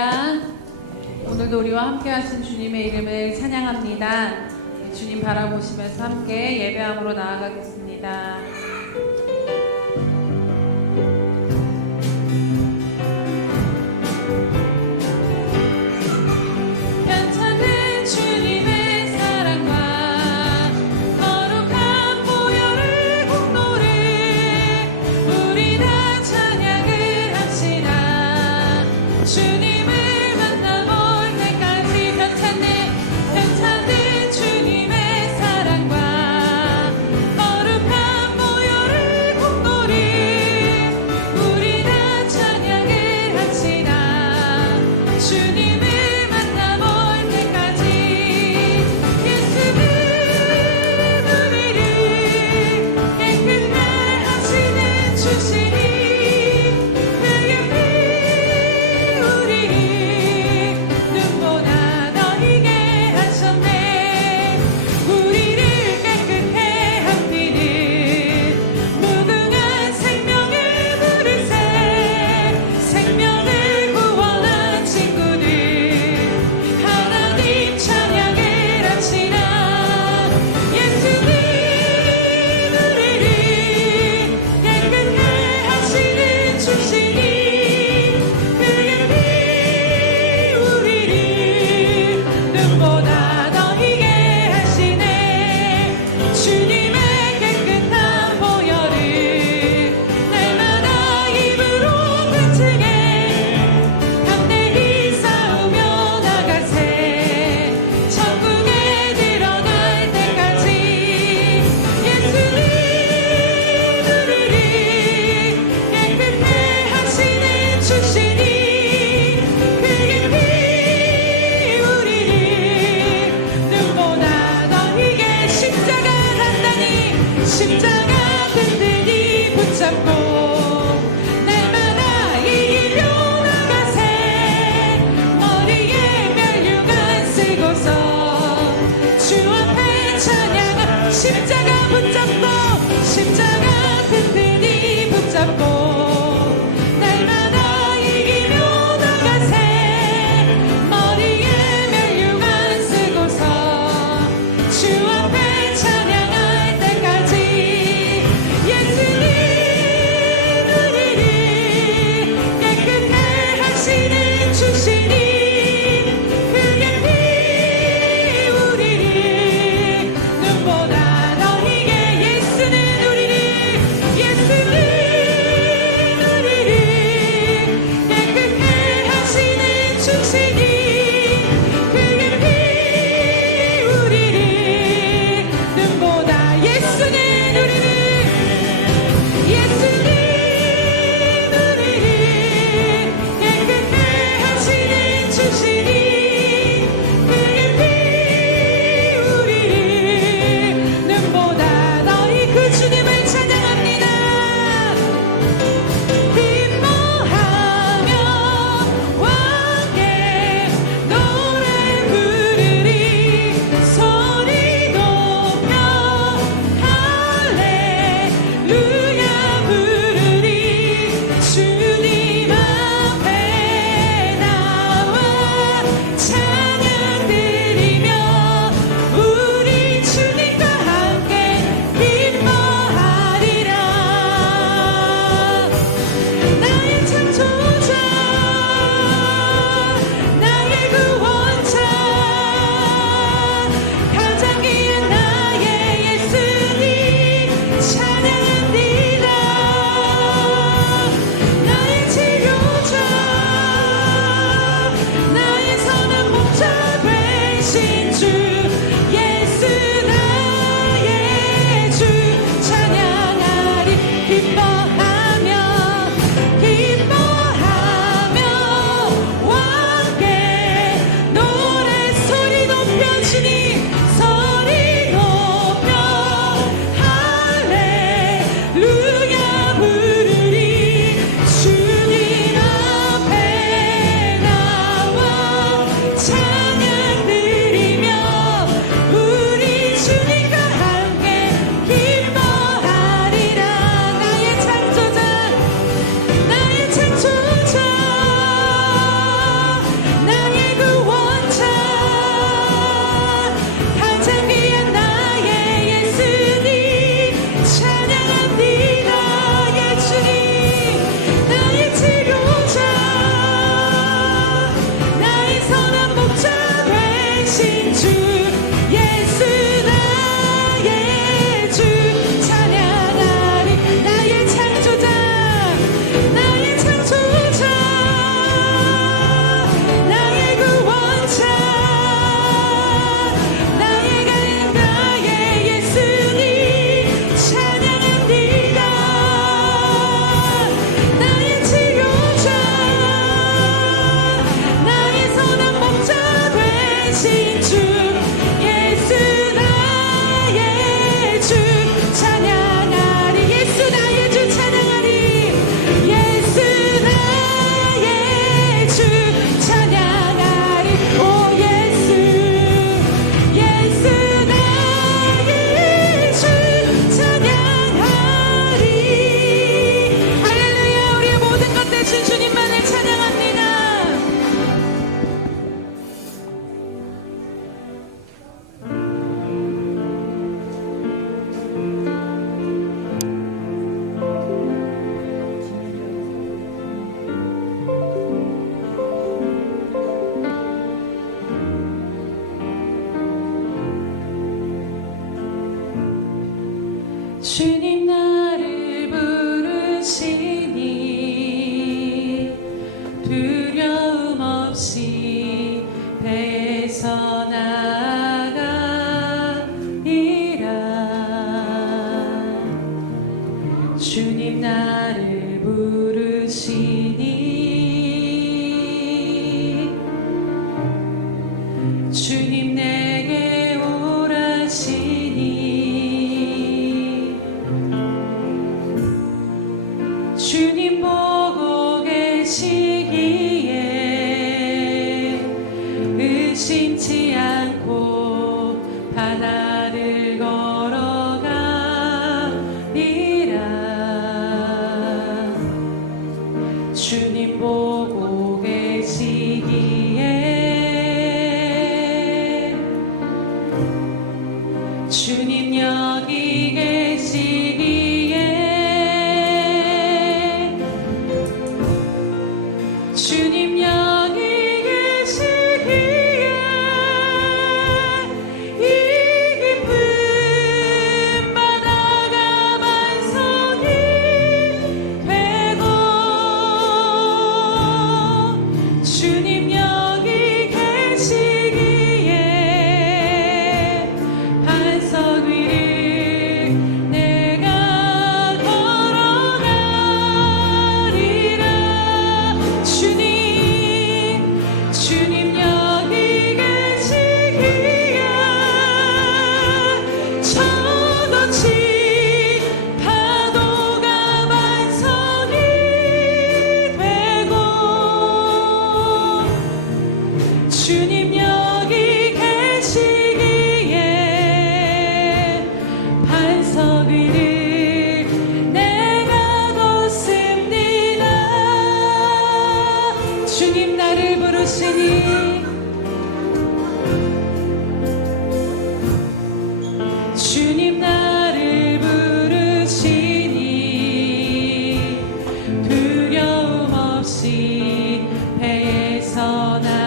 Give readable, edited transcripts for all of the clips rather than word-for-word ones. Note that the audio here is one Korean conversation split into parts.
할렐루야. 오늘도 우리와 함께 하신 주님의 이름을 찬양합니다. 주님 바라보시면서 함께 예배함으로 나아가겠습니다. 주님 나를 부르시니 두려움 없이 배에서 나가리라. 주님 나를 부르시니 주님 내게 오라시니 주님 보고 계시기에 의심치 않고 바다를 걸어가리라. 주님 보고 계시기에 주님 여기 계시기에 주님 여기 계시기에 이 깊은 바다가 반석이 되고 주님 여기 계시기에 반석 위를 내가 걸어가리라. 주님 여기 계시기에 저같이 파도가 반석이 되고 주님 여기 계시기에 반석 위를 내가 걷습니다. 주님 나를 부르시니 주님 나를 부르시니 두려움 없이 배에서 나가리라.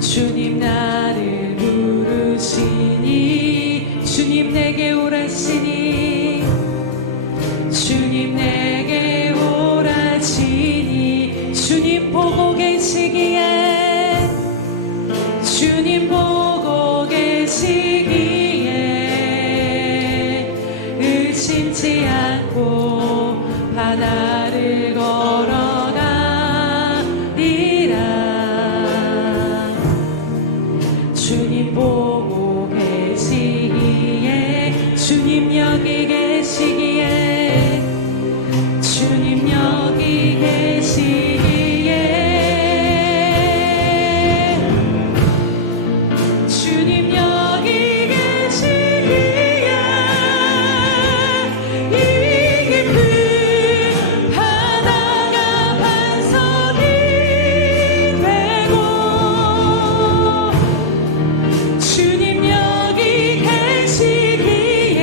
주님 나를 부르시니 주님 내게 오라시니 주님 내게 오라시니 주님 보고 계시기에 주님 보고 계시기에 의심치 않고 바다를 걸어가리라. 주님 보고 계시기에 주님 여기 계시기에 주님 여기 계시기에 주님 여기 계시기에 이 깊은 바다가 반석이 되고 주님 여기 계시기에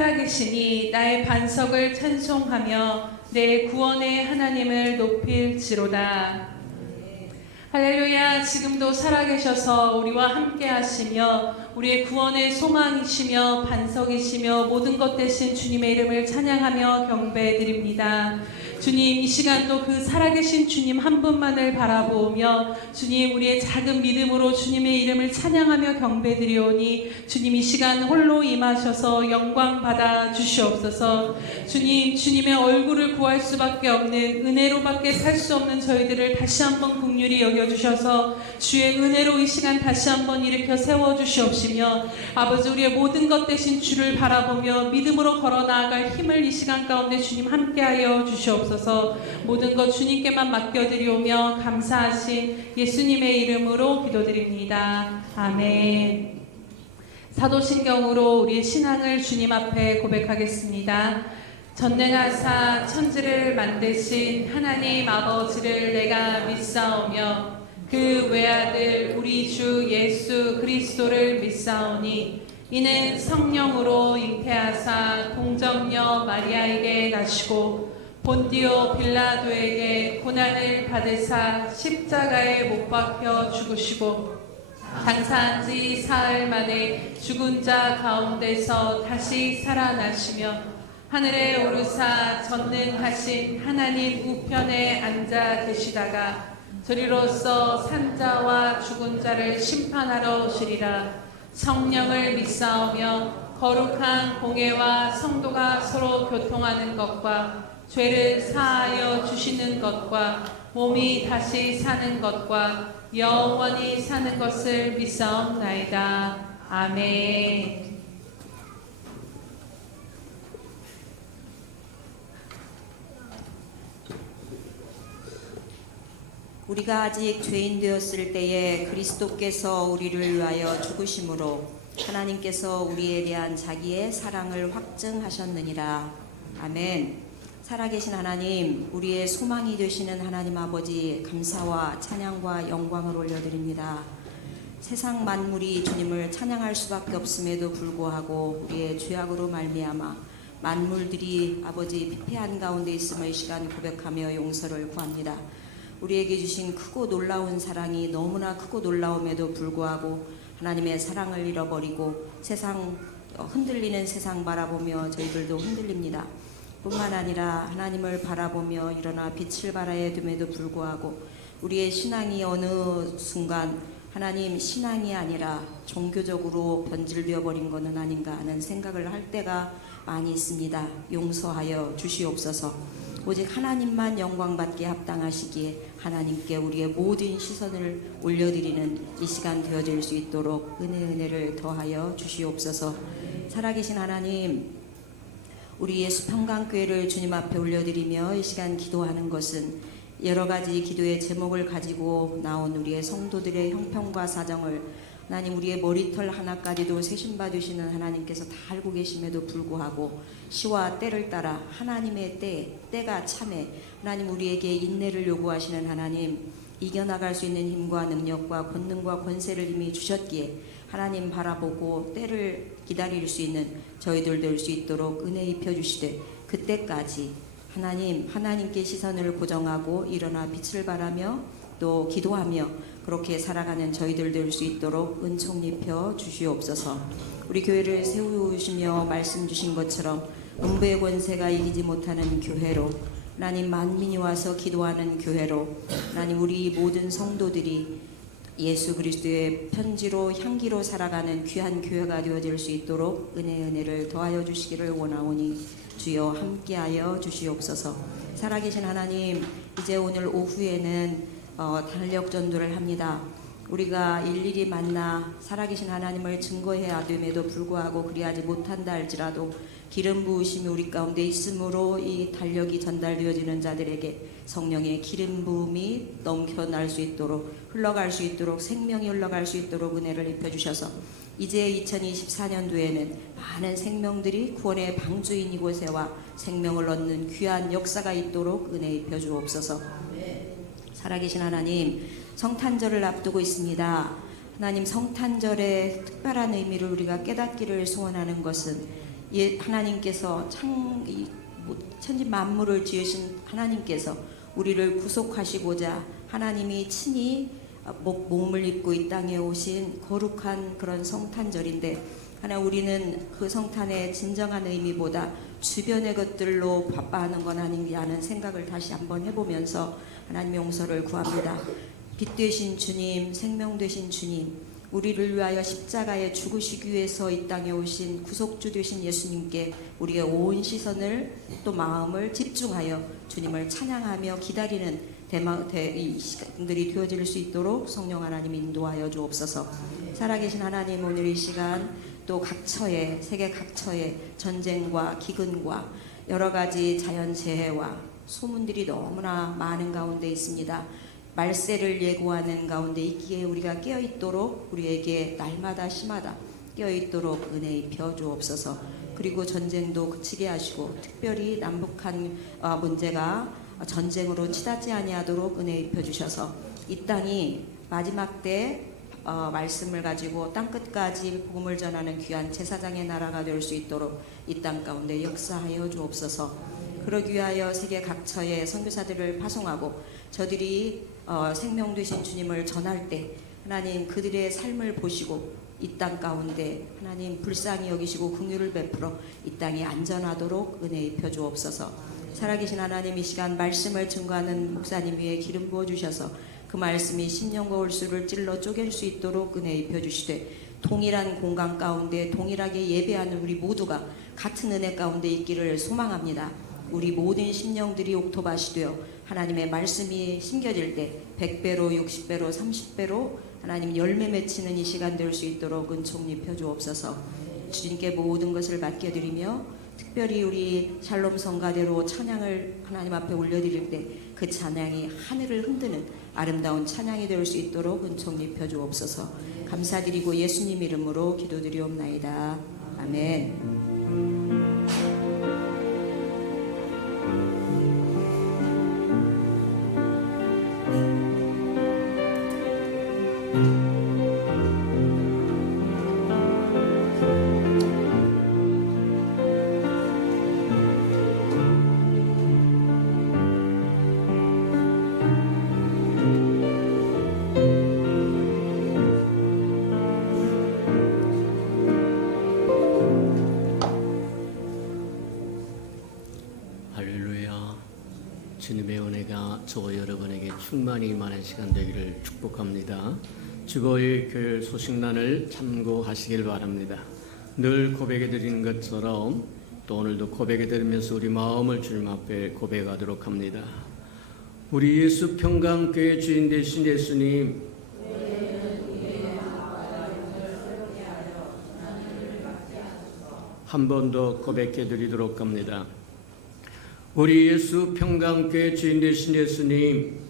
살아계시니 나의 반석을 찬송하며 내 구원의 하나님을 높일지로다. 할렐루야. 지금도 살아계셔서 우리와 함께 하시며 우리의 구원의 소망이시며 반석이시며 모든 것 되신 주님의 이름을 찬양하며 경배드립니다. 주님, 이 시간도 그 살아계신 주님 한 분만을 바라보며 주님, 우리의 작은 믿음으로 주님의 이름을 찬양하며 경배드리오니 주님, 이 시간 홀로 임하셔서 영광 받아 주시옵소서. 주님, 주님의 얼굴을 구할 수밖에 없는 은혜로밖에 살 수 없는 저희들을 다시 한번 긍휼히 여겨주셔서 주의 은혜로 이 시간 다시 한번 일으켜 세워주시옵시며 아버지, 우리의 모든 것 되신 주를 바라보며 믿음으로 걸어 나아갈 힘을 이 시간 가운데 주님 함께하여 주시옵소서. 모든 것 주님께만 맡겨드리오며 감사하신 예수님의 이름으로 기도드립니다. 아멘. 사도신경으로 우리의 신앙을 주님 앞에 고백하겠습니다. 전능하사 천지를 만드신 하나님 아버지를 내가 믿사오며 그 외아들 우리 주 예수 그리스도를 믿사오니 이는 성령으로 잉태하사 동정녀 마리아에게 나시고 본디오 빌라도에게 고난을 받으사 십자가에 못 박혀 죽으시고 장사한 지 사흘 만에 죽은 자 가운데서 다시 살아나시며 하늘에 오르사 전능하신 하나님 우편에 앉아 계시다가 저리로서 산자와 죽은 자를 심판하러 오시리라. 성령을 믿사오며 거룩한 공회와 성도가 서로 교통하는 것과 죄를 사하여 주시는 것과 몸이 다시 사는 것과 영원히 사는 것을 믿사옵나이다. 아멘. 우리가 아직 죄인 되었을 때에 그리스도께서 우리를 위하여 죽으심으로 하나님께서 우리에 대한 자기의 사랑을 확증하셨느니라. 아멘. 살아계신 하나님, 우리의 소망이 되시는 하나님 아버지, 감사와 찬양과 영광을 올려드립니다. 세상 만물이 주님을 찬양할 수밖에 없음에도 불구하고 우리의 죄악으로 말미암아 만물들이 아버지 피폐한 가운데 있음을 이 시간 고백하며 용서를 구합니다. 우리에게 주신 크고 놀라운 사랑이 너무나 크고 놀라움에도 불구하고 하나님의 사랑을 잃어버리고 세상 흔들리는 세상 바라보며 저희들도 흔들립니다. 뿐만 아니라 하나님을 바라보며 일어나 빛을 발하여 둠에도 불구하고 우리의 신앙이 어느 순간 하나님 신앙이 아니라 종교적으로 변질되어 버린 것은 아닌가 하는 생각을 할 때가 많이 있습니다. 용서하여 주시옵소서. 오직 하나님만 영광받게 합당하시기에 하나님께 우리의 모든 시선을 올려드리는 이 시간 되어질 수 있도록 은혜를 더하여 주시옵소서. 살아계신 하나님, 우리 예수평강교회를 주님 앞에 올려드리며 이 시간 기도하는 것은 여러 가지 기도의 제목을 가지고 나온 우리의 성도들의 형편과 사정을 하나님 우리의 머리털 하나까지도 세심받으시는 하나님께서 다 알고 계심에도 불구하고 시와 때를 따라 하나님의 때가 참에 하나님 우리에게 인내를 요구하시는 하나님, 이겨나갈 수 있는 힘과 능력과 권능과 권세를 이미 주셨기에 하나님 바라보고 때를 기다릴 수 있는 저희들 될 수 있도록 은혜 입혀주시되 그때까지 하나님께 시선을 고정하고 일어나 빛을 발하며 또 기도하며 그렇게 살아가는 저희들 될 수 있도록 은총 입혀 주시옵소서. 우리 교회를 세우시며 말씀 주신 것처럼 음부의 권세가 이기지 못하는 교회로 하나님 만민이 와서 기도하는 교회로 하나님 우리 모든 성도들이 예수 그리스도의 편지로 향기로 살아가는 귀한 교회가 되어질 수 있도록 은혜를 더하여 주시기를 원하오니 주여 함께하여 주시옵소서. 살아계신 하나님, 이제 오늘 오후에는 달력 전도를 합니다. 우리가 일일이 만나 살아계신 하나님을 증거해야 됨에도 불구하고 그리하지 못한다 할지라도 기름 부으심이 우리 가운데 있으므로 이 달력이 전달되어지는 자들에게 성령의 기름 부음이 넘쳐날 수 있도록 흘러갈 수 있도록 생명이 흘러갈 수 있도록 은혜를 입혀주셔서 이제 2024년도에는 많은 생명들이 구원의 방주인 이곳에 와 생명을 얻는 귀한 역사가 있도록 은혜 입혀주옵소서. 살아계신 하나님, 성탄절을 앞두고 있습니다. 하나님 성탄절의 특별한 의미를 우리가 깨닫기를 소원하는 것은 하나님께서 천지 만물을 지으신 하나님께서 우리를 구속하시고자 하나님이 친히 몸을 입고 이 땅에 오신 거룩한 그런 성탄절인데, 하나 우리는 그 성탄의 진정한 의미보다 주변의 것들로 바빠하는 건 아닌가라는 생각을 다시 한번 해보면서 하나님 용서를 구합니다. 빛 되신 주님, 생명 되신 주님, 우리를 위하여 십자가에 죽으시기 위해서 이 땅에 오신 구속주 되신 예수님께 우리의 온 시선을 또 마음을 집중하여 주님을 찬양하며 기다리는 이 시간들이 되어질 수 있도록 성령 하나님 인도하여 주옵소서. 살아계신 하나님, 오늘 이 시간 또 각처에, 세계 각처에 전쟁과 기근과 여러 가지 자연재해와 소문들이 너무나 많은 가운데 있습니다. 말세를 예고하는 가운데 있기에 우리가 깨어있도록, 우리에게 날마다 시마다 깨어있도록 은혜 입혀 주옵소서. 그리고 전쟁도 그치게 하시고, 특별히 남북한 문제가 전쟁으로 치닫지 아니하도록 은혜 입혀 주셔서 이 땅이 마지막 때 말씀을 가지고 땅끝까지 복음을 전하는 귀한 제사장의 나라가 될 수 있도록 이 땅 가운데 역사하여 주옵소서. 그러기 위하여 세계 각처에 선교사들을 파송하고 저들이 생명 되신 주님을 전할 때 하나님 그들의 삶을 보시고 이 땅 가운데 하나님 불쌍히 여기시고 긍휼을 베풀어 이 땅이 안전하도록 은혜 입혀 주옵소서. 살아계신 하나님, 이 시간 말씀을 증거하는 목사님 위에 기름 부어 주셔서 그 말씀이 심령과 올수를 찔러 쪼갤 수 있도록 은혜 입혀 주시되, 동일한 공간 가운데 동일하게 예배하는 우리 모두가 같은 은혜 가운데 있기를 소망합니다. 우리 모든 심령들이 옥토밭이 되어 하나님의 말씀이 심겨질 때 100배로 60배로 30배로 하나님 열매 맺히는 이 시간 될 수 있도록 은총 입혀 주옵소서. 주님께 모든 것을 맡겨드리며 특별히 우리 샬롬 성가대로 찬양을 하나님 앞에 올려드릴 때 그 찬양이 하늘을 흔드는 아름다운 찬양이 될 수 있도록 은총 입혀 주옵소서. 감사드리고 예수님 이름으로 기도드리옵나이다. 아멘. 주님의 은혜가 저와 여러분에게 충만히 임하는 시간 되기를 축복합니다. 주거의 교회 소식란을 참고하시길 바랍니다. 늘 고백해 드리는 것처럼 또 오늘도 고백해 드리면서 우리 마음을 주님 앞에 고백하도록 합니다. 우리 예수 평강교회 주인 되신 예수님, 한 번 더 고백해 드리도록 합니다. 우리 예수 평강교회 주인 되신 예수님,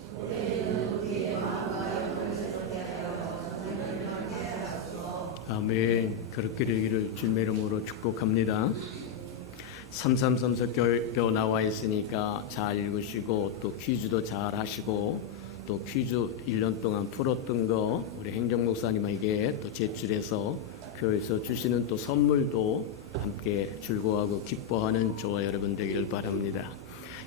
아멘. 그렇게 되기를 주님의 이름으로 축복합니다. 333석교 나와 있으니까 잘 읽으시고 또 퀴즈도 잘 하시고 또 퀴즈 1년 동안 풀었던 거 우리 행정목사님에게 또 제출해서 교회에서 주시는 또 선물도 함께 즐거워하고 기뻐하는 저와 여러분 되기를 바랍니다.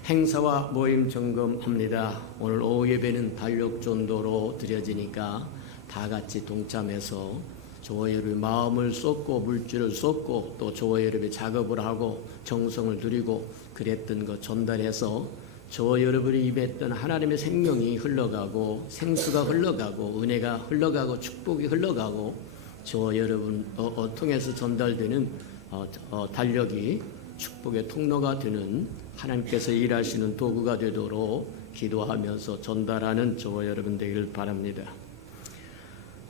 행사와 모임 점검합니다. 오늘 오후 예배는 달력전도로 드려지니까 다 같이 동참해서 저와 여러분의 마음을 쏟고 물질을 쏟고 또 저와 여러분의 작업을 하고 정성을 들이고 그랬던 거 전달해서 저와 여러분이 입했던 하나님의 생명이 흘러가고 생수가 흘러가고 은혜가 흘러가고 축복이 흘러가고 저와 여러분 통해서 전달되는 달력이 축복의 통로가 되는 하나님께서 일하시는 도구가 되도록 기도하면서 전달하는 저와 여러분 되기를 바랍니다.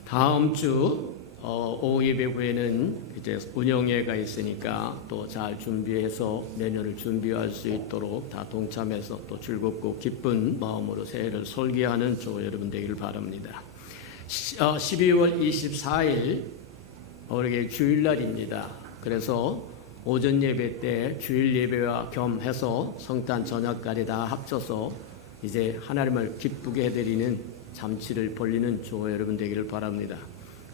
다음 주 오후 예배 후에는 이제 운영회가 있으니까 또 잘 준비해서 내년을 준비할 수 있도록 다 동참해서 또 즐겁고 기쁜 마음으로 새해를 설계하는 저와 여러분 되기를 바랍니다. 12월 24일 우리에게 주일날입니다. 그래서 오전 예배 때 주일 예배와 겸해서 성탄 저녁까지 다 합쳐서 이제 하나님을 기쁘게 해드리는 잔치를 벌리는 저와 여러분 되기를 바랍니다.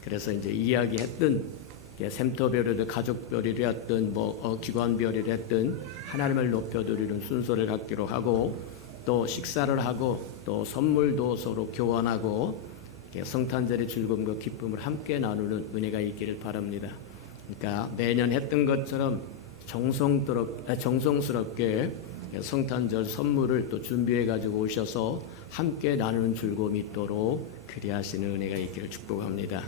그래서 이제 이야기했던 샘터별이든 가족별이 되었든 기관별이 됐든 하나님을 높여드리는 순서를 갖기로 하고, 또 식사를 하고 또 선물도 서로 교환하고 성탄절의 즐거움과 기쁨을 함께 나누는 은혜가 있기를 바랍니다. 그러니까 매년 했던 것처럼 정성스럽게 성탄절 선물을 또 준비해 가지고 오셔서 함께 나누는 즐거움이 있도록 그리하시는 은혜가 있기를 축복합니다.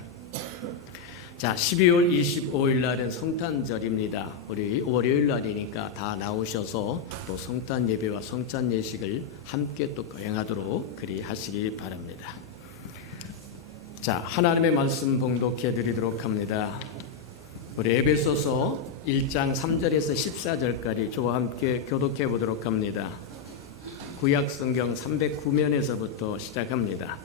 자, 12월 25일 날은 성탄절입니다. 우리 월요일 날이니까 다 나오셔서 또 성탄 예배와 성탄 예식을 함께 또 거행하도록 그리하시기 바랍니다. 자, 하나님의 말씀 봉독해 드리도록 합니다. 우리 에베소서 1장 3절에서 14절까지 저와 함께 교독해 보도록 합니다. 구약 성경 309면에서부터 시작합니다.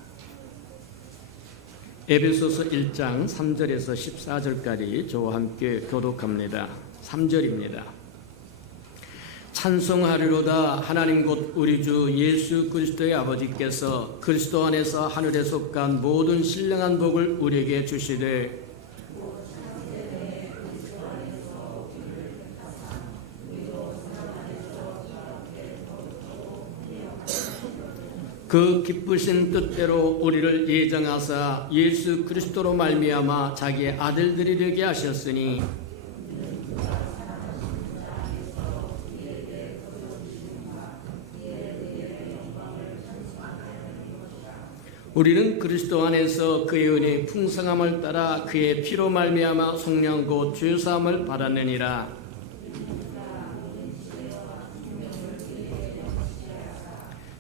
에베소서 1장 3절에서 14절까지 저와 함께 교독합니다. 3절입니다. 찬송하리로다. 하나님 곧 우리 주 예수 그리스도의 아버지께서 그리스도 안에서 하늘에 속한 모든 신령한 복을 우리에게 주시되 그 기쁘신 뜻대로 우리를 예정하사 예수 그리스도로 말미암아 자기의 아들들이 되게 하셨으니 우리는 그리스도 안에서 그의 은혜의 풍성함을 따라 그의 피로 말미암아 속량 곧 죄사함을 받았느니라.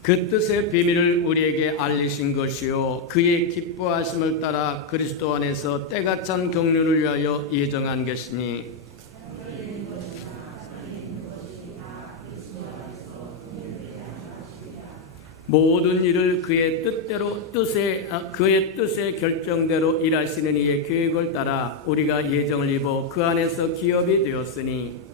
그 뜻의 비밀을 우리에게 알리신 것이요 그의 기뻐하심을 따라 그리스도 안에서 때가 찬 경륜을 위하여 예정한 것이니 모든 일을 그의 뜻의 결정대로 일하시는 이의 계획을 따라 우리가 예정을 입어 그 안에서 기업이 되었으니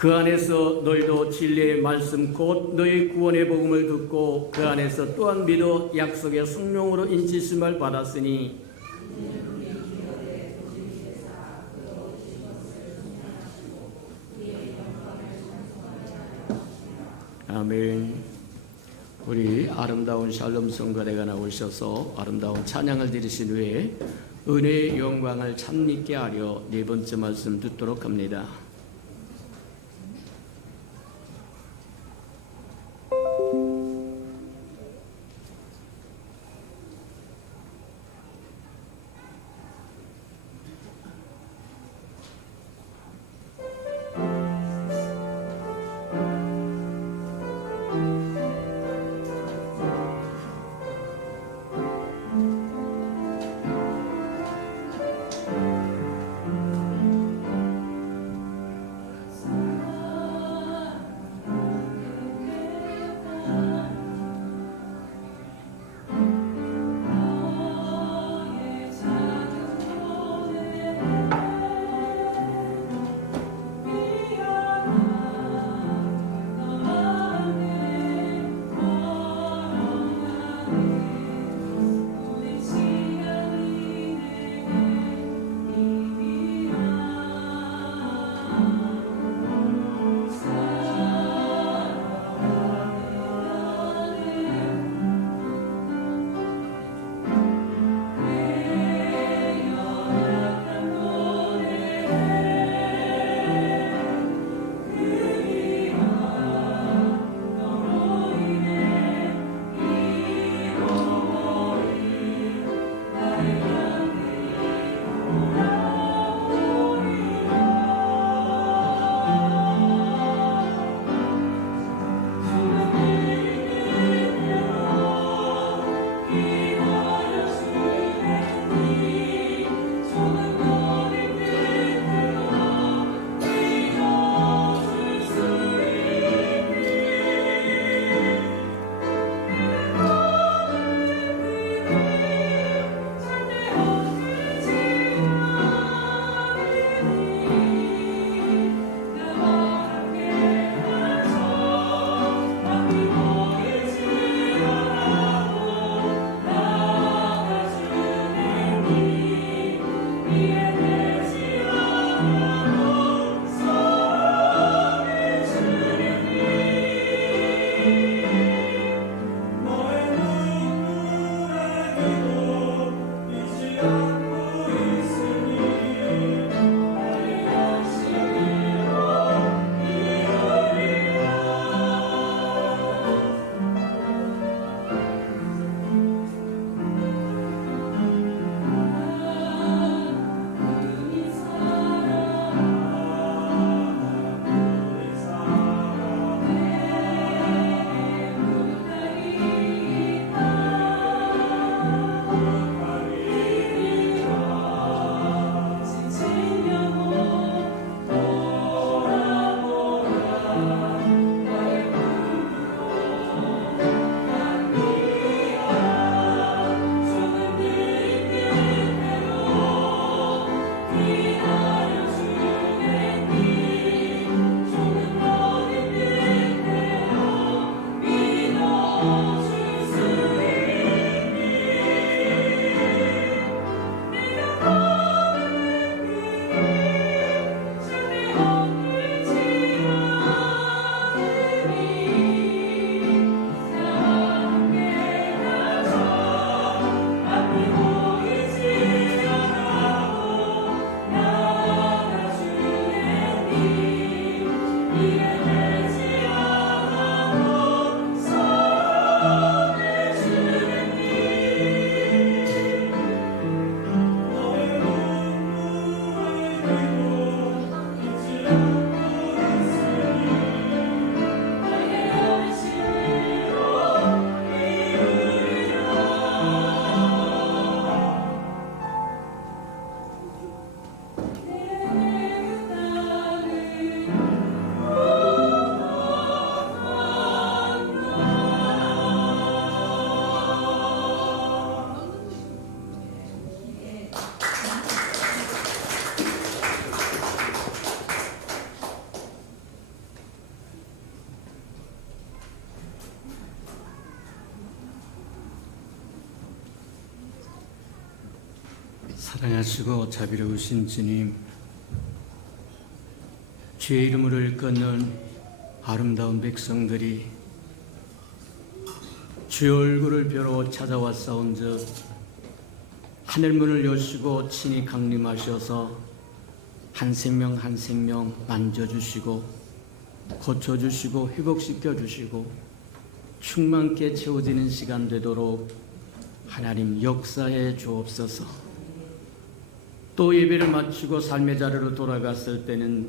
그 안에서 너희도 진리의 말씀 곧 너희 구원의 복음을 듣고 그 안에서 또한 믿어 약속의 성령으로 인치심을 받았으니 아멘. 우리 아름다운 샬롬 성가대가 나오셔서 아름다운 찬양을 드리신 후에 은혜의 영광을 참있게 하려 네 번째 말씀 듣도록 합니다. 사랑하시고 자비로우신 주님, 주의 이름으로 일컫는 아름다운 백성들이 주의 얼굴을 뵈러 찾아왔사온즉 하늘문을 여시고 친히 강림하셔서 한 생명 한 생명 만져주시고 고쳐주시고 회복시켜주시고 충만케 채워지는 시간 되도록 하나님 역사해 주옵소서. 또 예배를 마치고 삶의 자리로 돌아갔을 때는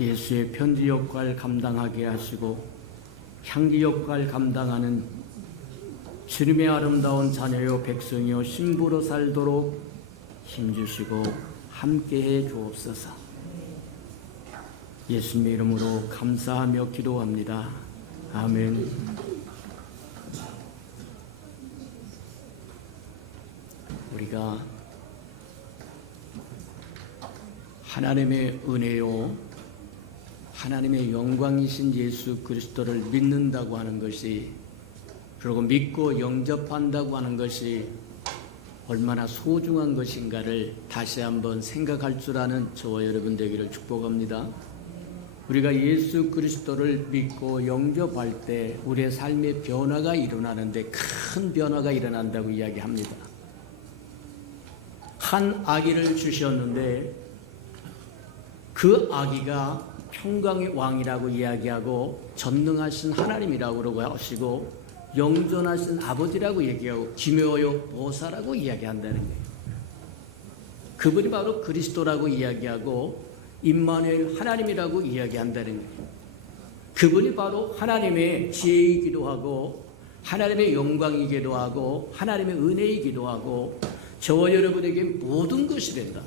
예수의 편지 역할 감당하게 하시고 향기 역할 감당하는 주님의 아름다운 자녀요 백성이요 신부로 살도록 힘주시고 함께해 주옵소서. 예수님의 이름으로 감사하며 기도합니다. 아멘. 우리가 하나님의 은혜요 하나님의 영광이신 예수 그리스도를 믿는다고 하는 것이, 그리고 믿고 영접한다고 하는 것이 얼마나 소중한 것인가를 다시 한번 생각할 줄 아는 저와 여러분 되기를 축복합니다. 우리가 예수 그리스도를 믿고 영접할 때 우리의 삶의 변화가 일어나는데 큰 변화가 일어난다고 이야기합니다. 한 아기를 주셨는데 그 아기가 평강의 왕이라고 이야기하고 전능하신 하나님이라고 그러고 하시고 영존하신 아버지라고 얘기하고 기묘요 보사라고 이야기한다는 거예요. 그분이 바로 그리스도라고 이야기하고 임마누엘 하나님이라고 이야기한다는 거예요. 그분이 바로 하나님의 지혜이기도 하고 하나님의 영광이기도 하고 하나님의 은혜이기도 하고 저와 여러분에게 모든 것이 된다.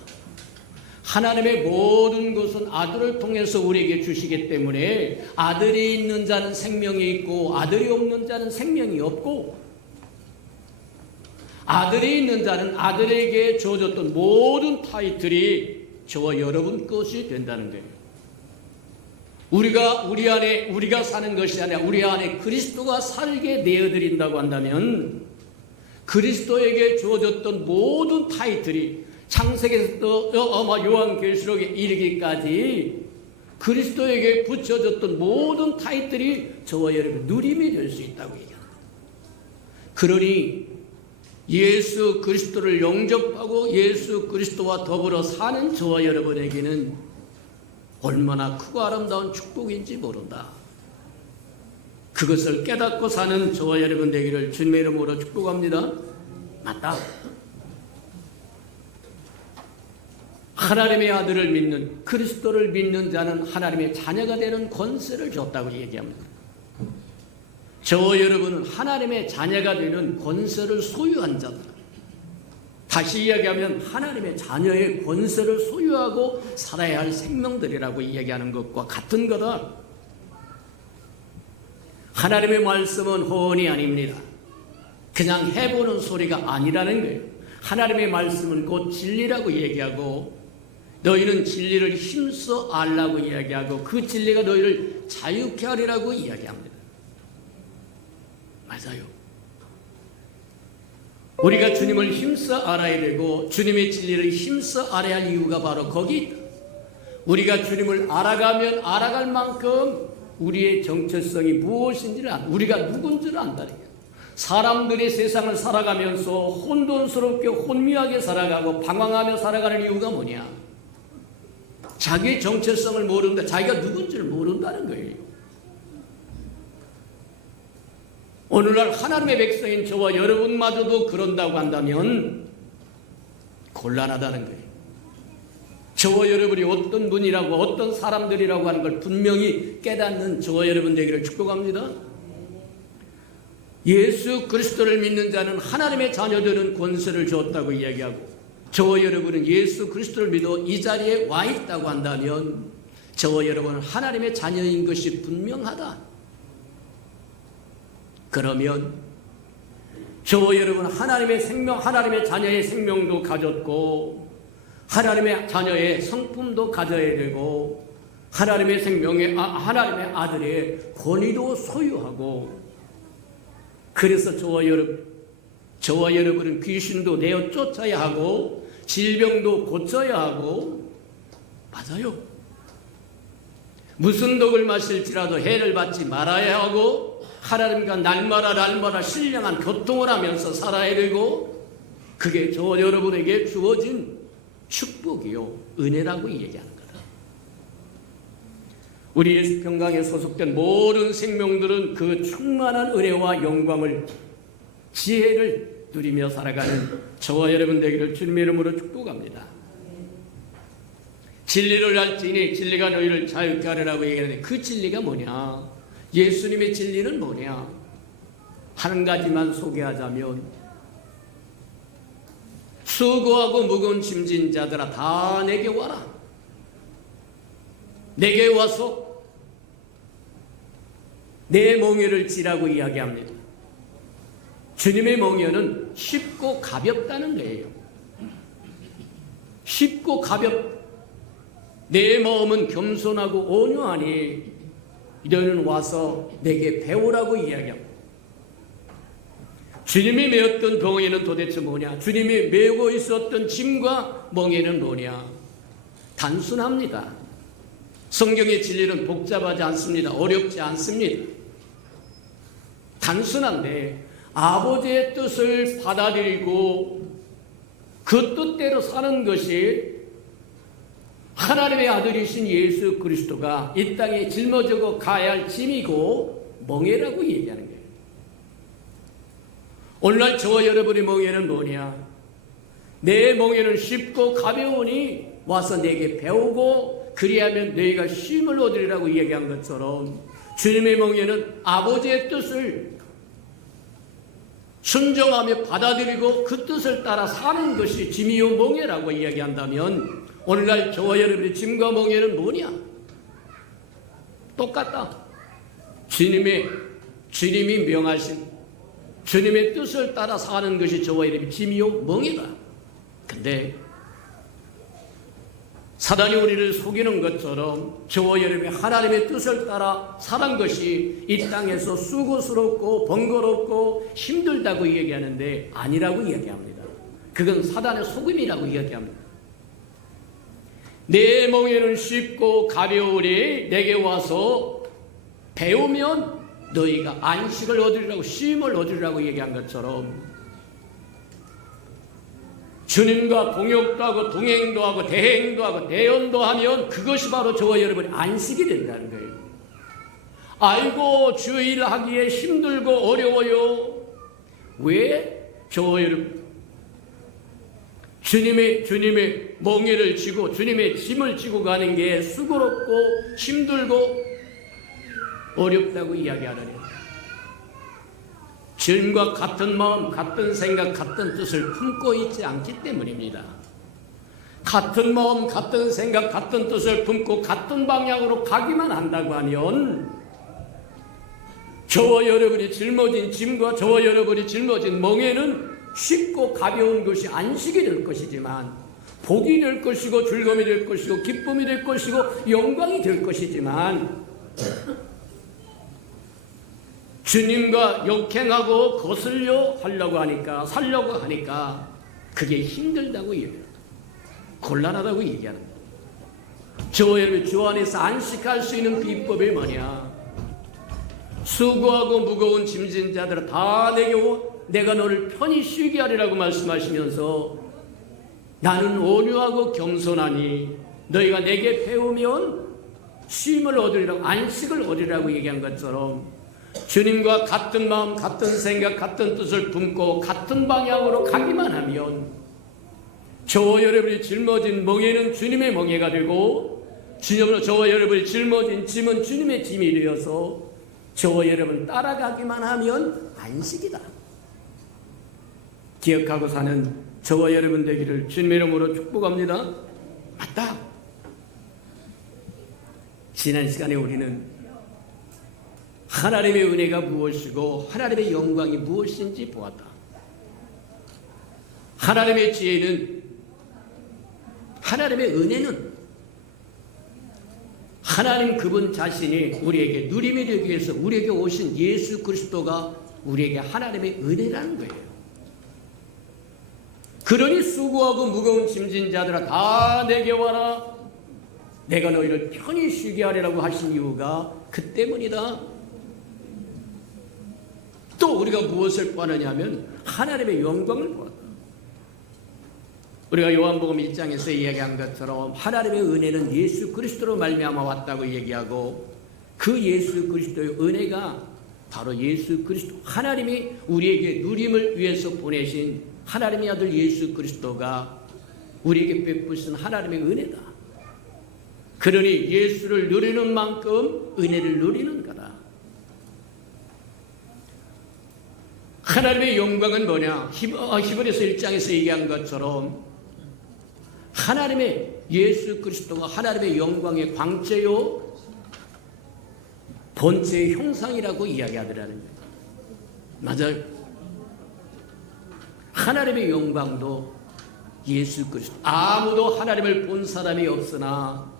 하나님의 모든 것은 아들을 통해서 우리에게 주시기 때문에 아들이 있는 자는 생명이 있고 아들이 없는 자는 생명이 없고, 아들이 있는 자는 아들에게 주어졌던 모든 타이틀이 저와 여러분 것이 된다는 거예요. 우리가 사는 것이 아니라 우리 안에 그리스도가 살게 내어드린다고 한다면 그리스도에게 주어졌던 모든 타이틀이 창세기에서부터 요한계시록에 이르기까지 그리스도에게 붙여졌던 모든 타이틀이 저와 여러분 누림이 될 수 있다고 얘기합니다. 그러니 예수 그리스도를 영접하고 예수 그리스도와 더불어 사는 저와 여러분에게는 얼마나 크고 아름다운 축복인지 모른다. 그것을 깨닫고 사는 저와 여러분 되기를 주님의 이름으로 축복합니다. 맞다. 하나님의 아들을 믿는, 그리스도를 믿는 자는 하나님의 자녀가 되는 권세를 줬다고 얘기합니다. 저와 여러분은 하나님의 자녀가 되는 권세를 소유한 자다. 다시 이야기하면 하나님의 자녀의 권세를 소유하고 살아야 할 생명들이라고 이야기하는 것과 같은 거다. 하나님의 말씀은 허언이 아닙니다. 그냥 해보는 소리가 아니라는 거예요. 하나님의 말씀은 곧 진리라고 얘기하고 너희는 진리를 힘써 알라고 이야기하고 그 진리가 너희를 자유케 하리라고 이야기합니다. 맞아요. 우리가 주님을 힘써 알아야 되고 주님의 진리를 힘써 알아야 할 이유가 바로 거기 있다. 우리가 주님을 알아가면 알아갈 만큼 우리의 정체성이 무엇인지를 우리가 누군지를 안다는 거예요. 사람들이 세상을 살아가면서 혼돈스럽게 혼미하게 살아가고 방황하며 살아가는 이유가 뭐냐? 자기의 정체성을 모른다. 자기가 누군지를 모른다는 거예요. 오늘날 하나님의 백성인 저와 여러분마저도 그런다고 한다면 곤란하다는 거예요. 저와 여러분이 어떤 분이라고 어떤 사람들이라고 하는 걸 분명히 깨닫는 저와 여러분 되기를 축복합니다. 예수 그리스도를 믿는 자는 하나님의 자녀들은 권세를 주었다고 이야기하고 저와 여러분은 예수 그리스도를 믿어 이 자리에 와 있다고 한다면 저와 여러분은 하나님의 자녀인 것이 분명하다. 그러면 저와 여러분은 하나님의 생명, 하나님의 자녀의 생명도 가졌고 하나님의 자녀의 성품도 가져야 되고 하나님의 생명의 하나님의 아들의 권위도 소유하고, 그래서 저와 여러분은 귀신도 내어 쫓아야 하고 질병도 고쳐야 하고, 맞아요. 무슨 독을 마실지라도 해를 받지 말아야 하고, 하나님과 날마다 신령한 교통을 하면서 살아야 되고, 그게 저 여러분에게 주어진 축복이요, 은혜라고 얘기하는 거다. 우리 예수평강에 소속된 모든 생명들은 그 충만한 은혜와 영광을, 지혜를 누리며 살아가는 저와 여러분 되기를 주님의 이름으로 축복합니다. 진리를 알지니 진리가 너희를 자유케 하리라고 얘기하는데, 그 진리가 뭐냐? 예수님의 진리는 뭐냐? 한 가지만 소개하자면, 수고하고 무거운 짐진 자들아 다 내게 와라. 내게 와서 내 멍에를 지라고 이야기합니다. 주님의 멍에는 쉽고 가볍다는 거예요. 쉽고 내 마음은 겸손하고 온유하니 너희는 와서 내게 배우라고 이야기합니다. 주님이 메었던 멍에는 도대체 뭐냐? 주님이 메고 있었던 짐과 멍에는 뭐냐? 단순합니다. 성경의 진리는 복잡하지 않습니다. 어렵지 않습니다. 단순한데 아버지의 뜻을 받아들이고 그 뜻대로 사는 것이 하나님의 아들이신 예수 그리스도가 이 땅에 짊어지고 가야 할 짐이고 멍에라고 얘기하는 거예요. 오늘날 저와 여러분의 멍에는 뭐냐? 내 멍에는 쉽고 가벼우니 와서 내게 배우고 그리하면 너희가 쉼을 얻으리라고 이야기한 것처럼, 주님의 멍에는 아버지의 뜻을 순종하며 받아들이고 그 뜻을 따라 사는 것이 짐이요 멍에라고 이야기한다면, 오늘날 저와 여러분의 짐과 멍에는 뭐냐? 똑같다. 주님이 명하신 주님의 뜻을 따라 사는 것이 저와 여러분의 짐이요 멍에다. 근데 사단이 우리를 속이는 것처럼 저와 여러분이 하나님의 뜻을 따라 사는 것이 이 땅에서 수고스럽고 번거롭고 힘들다고 얘기하는데 아니라고 이야기합니다. 그건 사단의 속임이라고 이야기합니다. 내 멍에는 쉽고 가벼우리 내게 와서 배우면 너희가 안식을 얻으리라고, 쉼을 얻으리라고 얘기한 것처럼, 주님과 동역도 하고 동행도 하고 대행도 하고 대연도 하면 그것이 바로 저와 여러분의 안식이 된다는 거예요. 아이고 주일 하기에 힘들고 어려워요. 왜? 저와 여러분 주님의 멍에를 지고 주님의 짐을 지고 가는 게 수고롭고 힘들고 어렵다고 이야기하느냐? 주님과 같은 마음, 같은 생각, 같은 뜻을 품고 있지 않기 때문입니다. 같은 마음, 같은 생각, 같은 뜻을 품고 같은 방향으로 가기만 한다고 하면 저와 여러분이 짊어진 짐과 저와 여러분이 짊어진 멍에는 쉽고 가벼운 것이 안식이 될 것이지만, 복이 될 것이고 즐거움이 될 것이고 기쁨이 될 것이고 영광이 될 것이지만, 주님과 역행하고 거슬려 하려고 하니까, 살려고 하니까 그게 힘들다고 얘기해요. 곤란하다고 얘기하는 거예요. 저와 여러분 주 안에서 안식할 수 있는 비법이 뭐냐? 수고하고 무거운 짐진 자들아 다 내게 오, 내가 너를 편히 쉬게 하리라고 말씀하시면서, 나는 온유하고 겸손하니 너희가 내게 배우면 쉼을 얻으리라고, 안식을 얻으리라고 얘기한 것처럼, 주님과 같은 마음, 같은 생각, 같은 뜻을 품고 같은 방향으로 가기만 하면 저와 여러분이 짊어진 멍에는 주님의 멍에가 되고, 저와 여러분이 짊어진 짐은 주님의 짐이 되어서 저와 여러분 따라가기만 하면 안식이다. 기억하고 사는 저와 여러분 되기를 주님의 이름으로 축복합니다. 맞다. 지난 시간에 우리는 하나님의 은혜가 무엇이고 하나님의 영광이 무엇인지 보았다. 하나님의 지혜는, 하나님의 은혜는 하나님 그분 자신이 우리에게 누림이 되기 위해서 우리에게 오신 예수 그리스도가 우리에게 하나님의 은혜라는 거예요. 그러니 수고하고 무거운 짐진 자들아 다 내게 와라. 내가 너희를 편히 쉬게 하리라고 하신 이유가 그 때문이다. 또 우리가 무엇을 보느냐면 하나님의 영광을 보았다. 우리가 요한복음 1장에서 이야기한 것처럼 하나님의 은혜는 예수 그리스도로 말미암아 왔다고 얘기하고, 그 예수 그리스도의 은혜가 바로 예수 그리스도, 하나님이 우리에게 누림을 위해서 보내신 하나님의 아들 예수 그리스도가 우리에게 베푸신 하나님의 은혜다. 그러니 예수를 누리는 만큼 은혜를 누리는 거다. 하나님의 영광은 뭐냐? 히브리서 1장에서 얘기한 것처럼 하나님의 예수 그리스도가 하나님의 영광의 광채요 본체의 형상이라고 이야기하더라는 거예요. 맞아요. 하나님의 영광도 예수 그리스도, 아무도 하나님을 본 사람이 없으나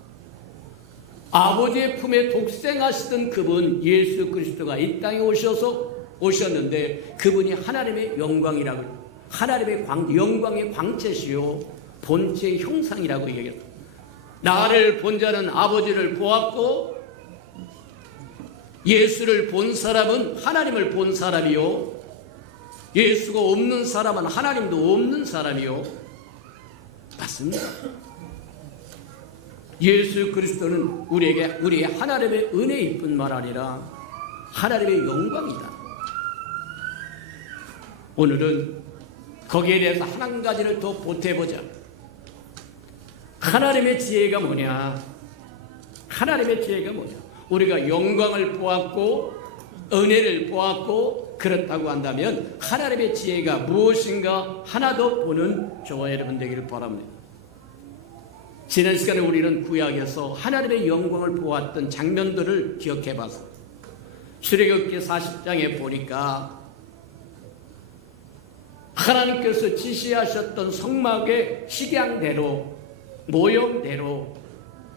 아버지의 품에 독생하시던 그분 예수 그리스도가 이 땅에 오셨는데 그분이 하나님의 영광이라고, 하나님의 영광의 광채시요 본체의 형상이라고 얘기했다. 나를 본 자는 아버지를 보았고, 예수를 본 사람은 하나님을 본 사람이요, 예수가 없는 사람은 하나님도 없는 사람이요. 맞습니다. 예수 그리스도는 우리의 하나님의 은혜일 뿐만 아니라 하나님의 영광이다. 오늘은 거기에 대해서 한 가지를 더 보태보자. 하나님의 지혜가 뭐냐? 하나님의 지혜가 뭐냐? 우리가 영광을 보았고 은혜를 보았고 그렇다고 한다면 하나님의 지혜가 무엇인가 하나 더 보는 저와 여러분 되기를 바랍니다. 지난 시간에 우리는 구약에서 하나님의 영광을 보았던 장면들을 기억해 봤어요. 출애굽기 40장에 보니까 하나님께서 지시하셨던 성막의 식양대로 모형대로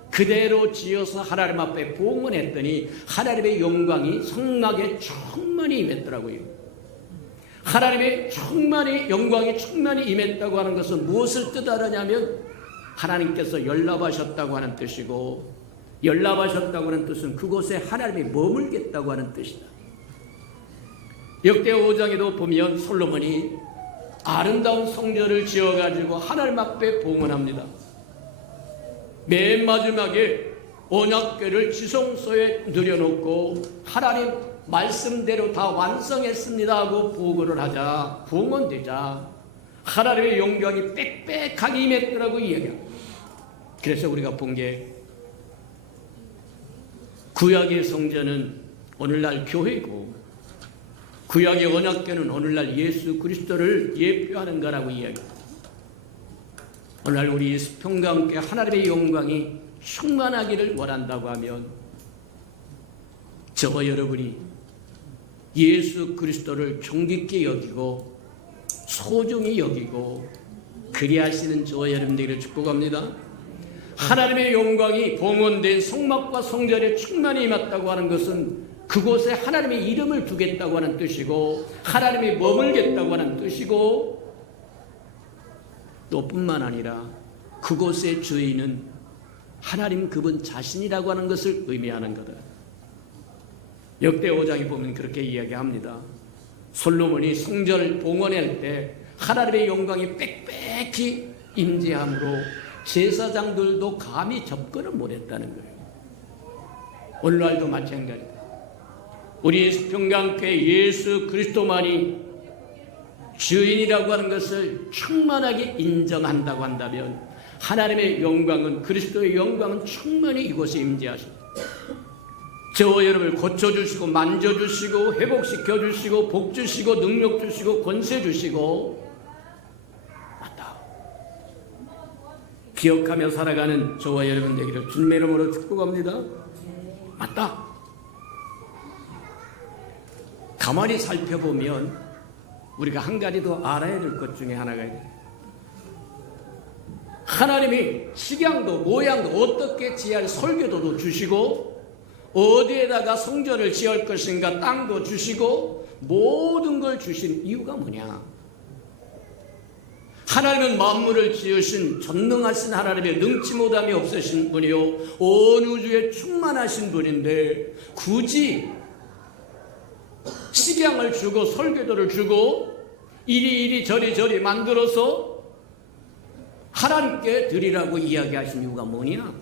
그대로 지어서 하나님 앞에 봉헌했더니 하나님의 영광이 성막에 충만히 임했더라고요. 하나님의 영광이 충만히 임했다고 하는 것은 무엇을 뜻하느냐면 하나님께서 연락하셨다고 하는 뜻이고, 연락하셨다고 하는 뜻은 그곳에 하나님이 머물겠다고 하는 뜻이다. 역대하 5장에도 보면 솔로몬이 아름다운 성전을 지어가지고 하나님 앞에 봉헌합니다. 맨 마지막에 언약궤를 지성소에 들여놓고 하나님 말씀대로 다 완성했습니다 하고 보고를 하자, 봉헌되자 하나님의 영광이 빽빽하게 임했더라고 이야기합니다. 그래서 우리가 본 게 구약의 성전은 오늘날 교회고 구약의 언약궤는 오늘날 예수 그리스도를 예표하는 거라고 이야기합니다. 오늘날 우리 예수평과 함께 하나님의 영광이 충만하기를 원한다고 하면 저와 여러분이 예수 그리스도를 존귀케 여기고 소중히 여기고 그리하시는 저와 여러분 되기를 축복합니다. 하나님의 영광이 봉헌된 성막과 성전에 충만히 임했다고 하는 것은 그곳에 하나님의 이름을 두겠다고 하는 뜻이고 하나님이 머물겠다고 하는 뜻이고, 또 뿐만 아니라 그곳의 주인은 하나님 그분 자신이라고 하는 것을 의미하는 거다. 역대 5장에 보면 그렇게 이야기합니다. 솔로몬이 성전을 봉헌할 때 하나님의 영광이 빽빽히 임재함으로 제사장들도 감히 접근을 못했다는 거예요. 오늘날도 마찬가지다. 우리 예수평강교회 예수 그리스도만이 주인이라고 하는 것을 충만하게 인정한다고 한다면 하나님의 영광은, 그리스도의 영광은 충만히 이곳에 임재하십니다. 저와 여러분을 고쳐주시고 만져주시고 회복시켜주시고 복주시고 능력 주시고 권세 주시고, 맞다, 기억하며 살아가는 저와 여러분 되기를 주님의 이름으로 축복합니다. 맞다. 가만히 살펴보면 우리가 한 가지 더 알아야 될 것 중에 하나가 있어요. 하나님이 식양도 모양도 어떻게 지을 설계도도 주시고 어디에다가 성전을 지을 것인가 땅도 주시고 모든 걸 주신 이유가 뭐냐? 하나님은 만물을 지으신 전능하신 하나님의 능치 못함이 없으신 분이요 온 우주에 충만하신 분인데 굳이 식양을 주고 설계도를 주고 이리 저리 만들어서 하나님께 드리라고 이야기하신 이유가 뭐냐?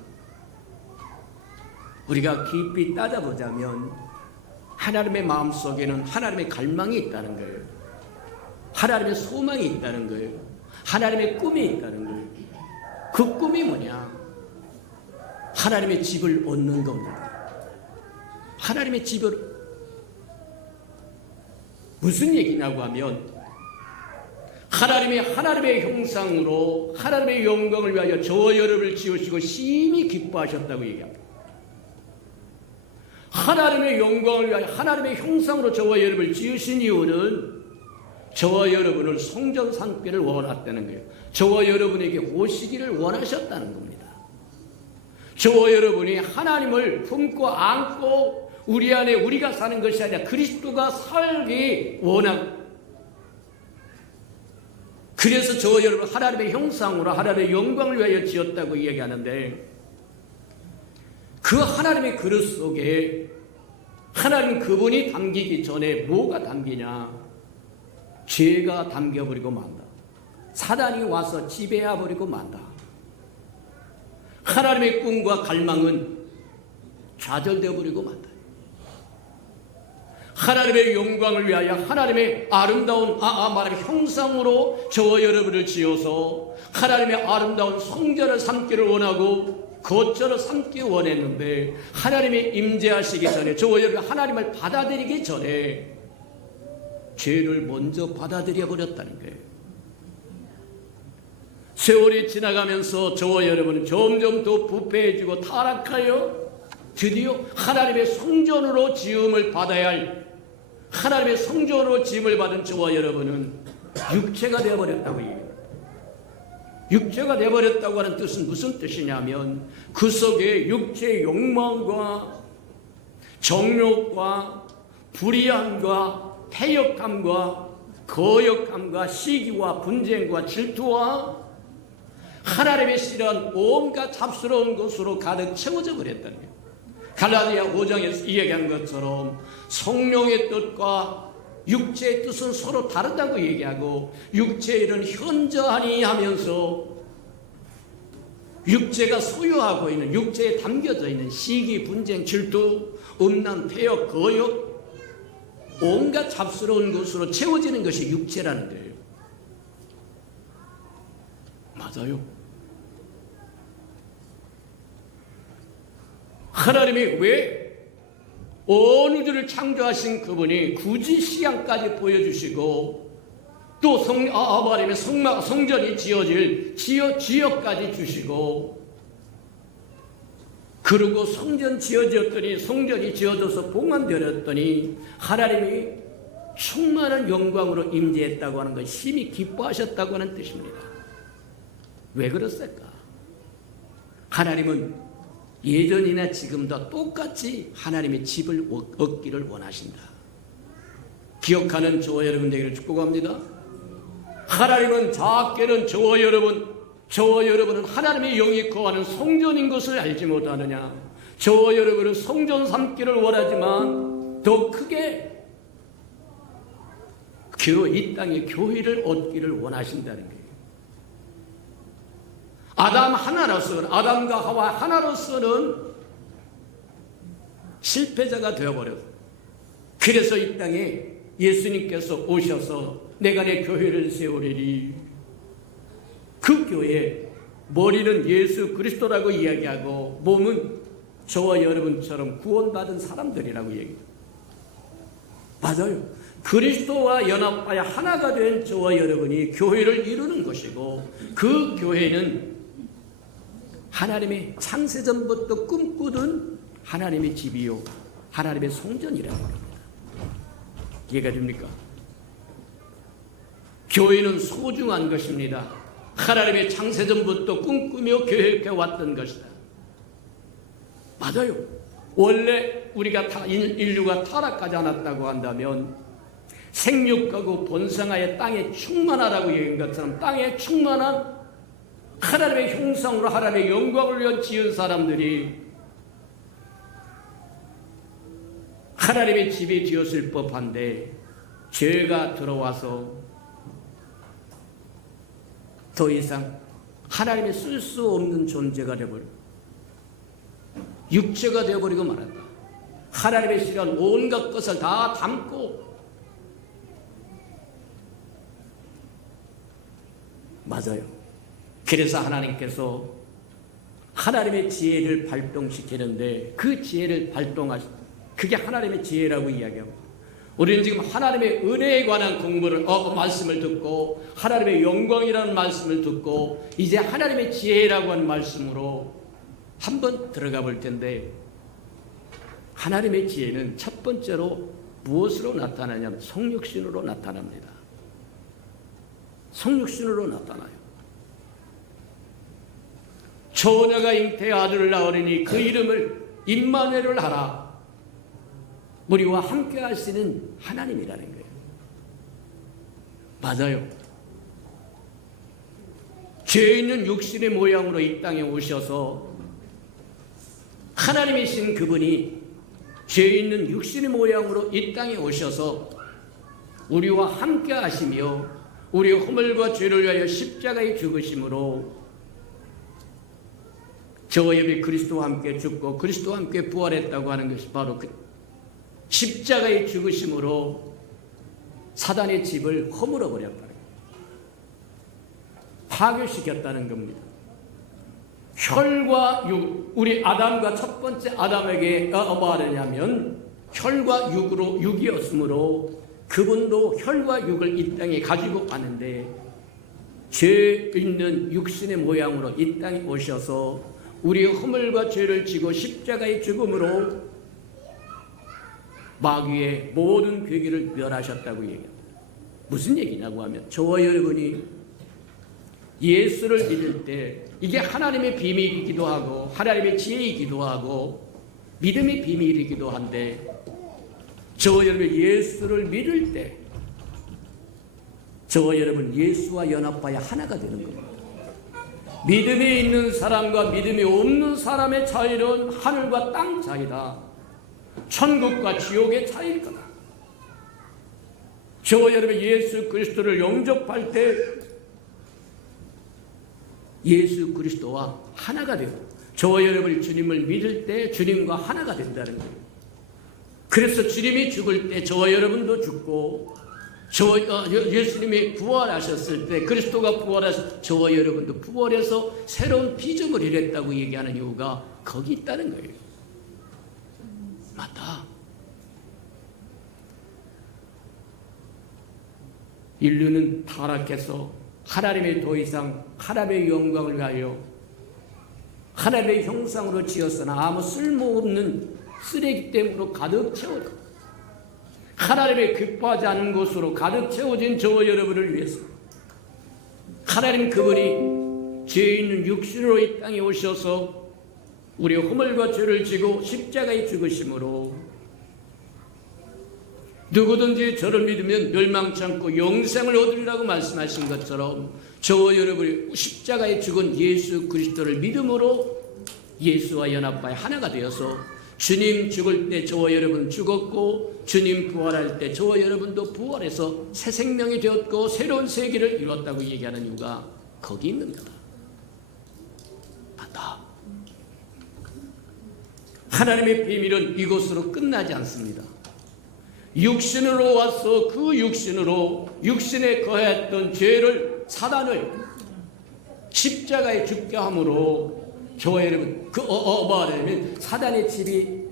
우리가 깊이 따져보자면 하나님의 마음속에는 하나님의 갈망이 있다는 거예요. 하나님의 소망이 있다는 거예요. 하나님의 꿈이 있다는 거예요. 그 꿈이 뭐냐? 하나님의 집을 얻는 겁니다. 하나님의 집을 무슨 얘기냐고 하면 하나님의 형상으로 하나님의 영광을 위하여 저와 여러분을 지으시고 심히 기뻐하셨다고 얘기합니다. 하나님의 영광을 위하여 하나님의 형상으로 저와 여러분을 지으신 이유는 저와 여러분을 성전 삼기를 원했다는 거예요. 저와 여러분에게 오시기를 원하셨다는 겁니다. 저와 여러분이 하나님을 품고 안고 우리 안에 우리가 사는 것이 아니라 그리스도가 살기 원한, 그래서 저와 여러분 하나님의 형상으로 하나님의 영광을 위하여 지었다고 이야기하는데, 그 하나님의 그릇 속에 하나님 그분이 담기기 전에 뭐가 담기냐? 죄가 담겨버리고 만다. 사단이 와서 지배해버리고 만다. 하나님의 꿈과 갈망은 좌절되어버리고 만다. 하나님의 영광을 위하여 하나님의 아름다운 말하면 형상으로 저와 여러분을 지어서 하나님의 아름다운 성전을 삼기를 원하고 거처를 삼기 원했는데, 하나님이 임재하시기 전에 저와 여러분 하나님을 받아들이기 전에 죄를 먼저 받아들여 버렸다는 거예요. 세월이 지나가면서 저와 여러분은 점점 더 부패해지고 타락하여 드디어 하나님의 성전으로 지음을 받아야 할, 하나님의 성전으로 지음을 받은 저와 여러분은 육체가 되어버렸다고 얘기해요. 육체가 되어버렸다고 하는 뜻은 무슨 뜻이냐면, 그 속에 육체의 욕망과 정욕과 불의함과 패역함과 거역함과 시기와 분쟁과 질투와 하나님의 싫어한 온갖 잡스러운 것으로 가득 채워져 버렸다는 거예요. 갈라디아 5장에서 이야기한 것처럼 성령의 뜻과 육체의 뜻은 서로 다르다고 얘기하고, 육체의 일은 현저하니 하면서 육체가 소유하고 있는, 육체에 담겨져 있는 시기, 분쟁, 질투, 음란, 패역, 거역, 온갖 잡스러운 것으로 채워지는 것이 육체라는 거예요. 맞아요. 하나님이 왜 온 우주를 창조하신 그분이 굳이 시향까지 보여주시고, 또 말하면 성전이 지어질 지역까지 주시고, 그리고 성전이 지어져서 봉헌되었더니 하나님이 충만한 영광으로 임재했다고 하는 것, 심히 기뻐하셨다고 하는 뜻입니다. 왜 그랬을까? 하나님은 예전이나 지금도 똑같이 하나님의 집을 얻기를 원하신다. 기억하는 저와 여러분 되기를 축복합니다. 하나님은 작게는 저와 여러분은 하나님의 영이 거하는 성전인 것을 알지 못하느냐? 저와 여러분은 성전 삼기를 원하지만 더 크게 이 땅의 교회를 얻기를 원하신다는 거예요. 아담과 하와 하나로서는 실패자가 되어버렸어요. 그래서 이 땅에 예수님께서 오셔서 내가 내 교회를 세우리니, 그 교회 머리는 예수 그리스도라고 이야기하고 몸은 저와 여러분처럼 구원받은 사람들이라고 얘기해요. 맞아요. 그리스도와 연합하여 하나가 된 저와 여러분이 교회를 이루는 것이고, 그 교회는 하나님의 창세전부터 꿈꾸던 하나님의 집이요 하나님의 성전이라고 합니다. 이해가 됩니까? 교회는 소중한 것입니다. 하나님의 창세전부터 꿈꾸며 계획해왔던 것이다. 맞아요. 원래 인류가 타락하지 않았다고 한다면 생육하고 번성하여 땅에 충만하라고 얘기한 것처럼 땅에 충만한 하나님의 형상으로 하나님의 영광을 위한 지은 사람들이 하나님의 집이 되었을 법한데 죄가 들어와서 더 이상 하나님이 쓸 수 없는 존재가 되어버리고 육체가 되어버리고 말았다. 하나님의 싫어하는 온갖 것을 다 담고 맞아요. 그래서 하나님께서 하나님의 지혜를 발동시키는데 그 지혜를 그게 하나님의 지혜라고 이야기하고 우리는 지금 하나님의 은혜에 관한 공부를 말씀을 듣고 하나님의 영광이라는 말씀을 듣고 이제 하나님의 지혜라고 하는 말씀으로 한번 들어가 볼 텐데 하나님의 지혜는 첫 번째로 무엇으로 나타나냐면 성육신으로 나타납니다. 성육신으로 나타나요. 처녀가 잉태의 아들을 낳으리니 그 이름을 임마누엘을 하라. 우리와 함께 하시는 하나님이라는 거예요. 맞아요. 죄 있는 육신의 모양으로 이 땅에 오셔서 하나님이신 그분이 죄 있는 육신의 모양으로 이 땅에 오셔서 우리와 함께 하시며 우리의 허물과 죄를 위하여 십자가에 죽으심으로 저와 여러분이 그리스도와 함께 죽고 그리스도와 함께 부활했다고 하는 것이 바로 그 십자가에 죽으심으로 사단의 집을 허물어 버렸다는 거예요. 파괴시켰다는 겁니다. 혈과 육, 우리 아담과 첫 번째 아담에게 뭐하느냐면 혈과 육이었으므로 그분도 혈과 육을 이 땅에 가지고 가는데 죄 있는 육신의 모양으로 이 땅에 오셔서 우리의 허물과 죄를 지고 십자가의 죽음으로 마귀의 모든 괴기를 멸하셨다고 얘기합니다. 무슨 얘기냐고 하면 저와 여러분이 예수를 믿을 때 이게 하나님의 비밀이기도 하고 하나님의 지혜이기도 하고 믿음의 비밀이기도 한데 저와 여러분 예수를 믿을 때 저와 여러분 예수와 연합하여 하나가 되는 겁니다. 믿음이 있는 사람과 믿음이 없는 사람의 차이는 하늘과 땅 차이다. 천국과 지옥의 차이일 거다. 저와 여러분 예수 그리스도를 영접할 때 예수 그리스도와 하나가 되고 저와 여러분이 주님을 믿을 때 주님과 하나가 된다는 거예요. 그래서 주님이 죽을 때 저와 여러분도 죽고 예수님이 부활하셨을 때 그리스도가 부활해서 저와 여러분도 부활해서 새로운 피조물 이랬다고 얘기하는 이유가 거기 있다는 거예요. 맞다. 인류는 타락해서 하나님의 더 이상 하나님의 영광을 위하여 하나님의 형상으로 지었으나 아무 쓸모없는 쓰레기됨으로 가득 채워져 하나님의 기뻐하지 않은 곳으로 가득 채워진 저와 여러분을 위해서 하나님 그분이 죄 있는 육신으로 이 땅에 오셔서 우리의 허물과 죄를 지고 십자가에 죽으심으로 누구든지 저를 믿으면 멸망치 않고 영생을 얻으리라고 말씀하신 것처럼 저와 여러분이 십자가에 죽은 예수 그리스도를 믿음으로 예수와 연합하여 하나가 되어서 주님 죽을 때 저와 여러분 죽었고 주님 부활할 때 저와 여러분도 부활해서 새 생명이 되었고 새로운 세계를 이뤘다고 얘기하는 이유가 거기 있는 거다. 맞다. 하나님의 비밀은 이곳으로 끝나지 않습니다. 육신으로 와서 그 육신으로 육신에 거했던 죄를 사단을 십자가에 죽게 함으로 저와 여러분 말하면 사단의 집이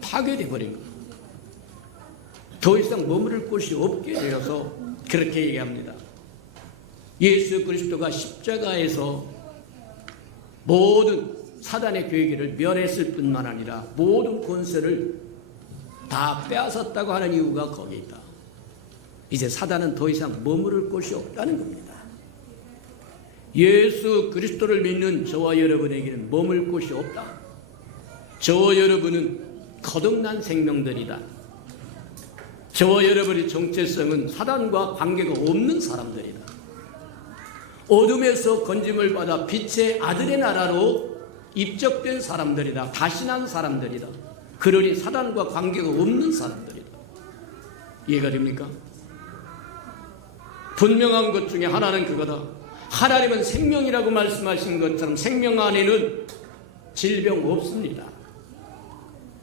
파괴되어 버린 거예요. 더 이상 머무를 곳이 없게 되어서 그렇게 얘기합니다. 예수 그리스도가 십자가에서 모든 사단의 괴기를 멸했을 뿐만 아니라 모든 권세를 다 빼앗았다고 하는 이유가 거기에 있다. 이제 사단은 더 이상 머무를 곳이 없다는 겁니다. 예수 그리스도를 믿는 저와 여러분에게는 머물 곳이 없다. 저와 여러분은 거듭난 생명들이다. 저와 여러분의 정체성은 사단과 관계가 없는 사람들이다. 어둠에서 건짐을 받아 빛의 아들의 나라로 입적된 사람들이다. 다신한 사람들이다. 그러니 사단과 관계가 없는 사람들이다. 이해가 됩니까? 분명한 것 중에 하나는 그거다. 하나님은 생명이라고 말씀하신 것처럼 생명 안에는 질병 없습니다.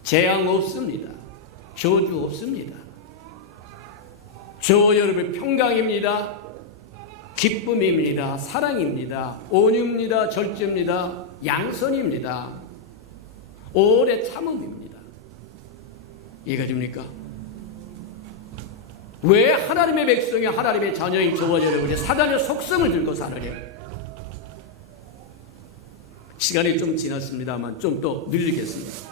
재앙 없습니다. 저주 없습니다. 저 여러분 평강입니다. 기쁨입니다. 사랑입니다. 온유입니다. 절제입니다. 양선입니다. 오래 참음입니다. 이해가 됩니까? 왜 하나님의 백성이 하나님의 자녀인 저와 여러분이 사단의 속성을 들고 살으려? 시간이 좀 지났습니다만 좀 더 늘리겠습니다.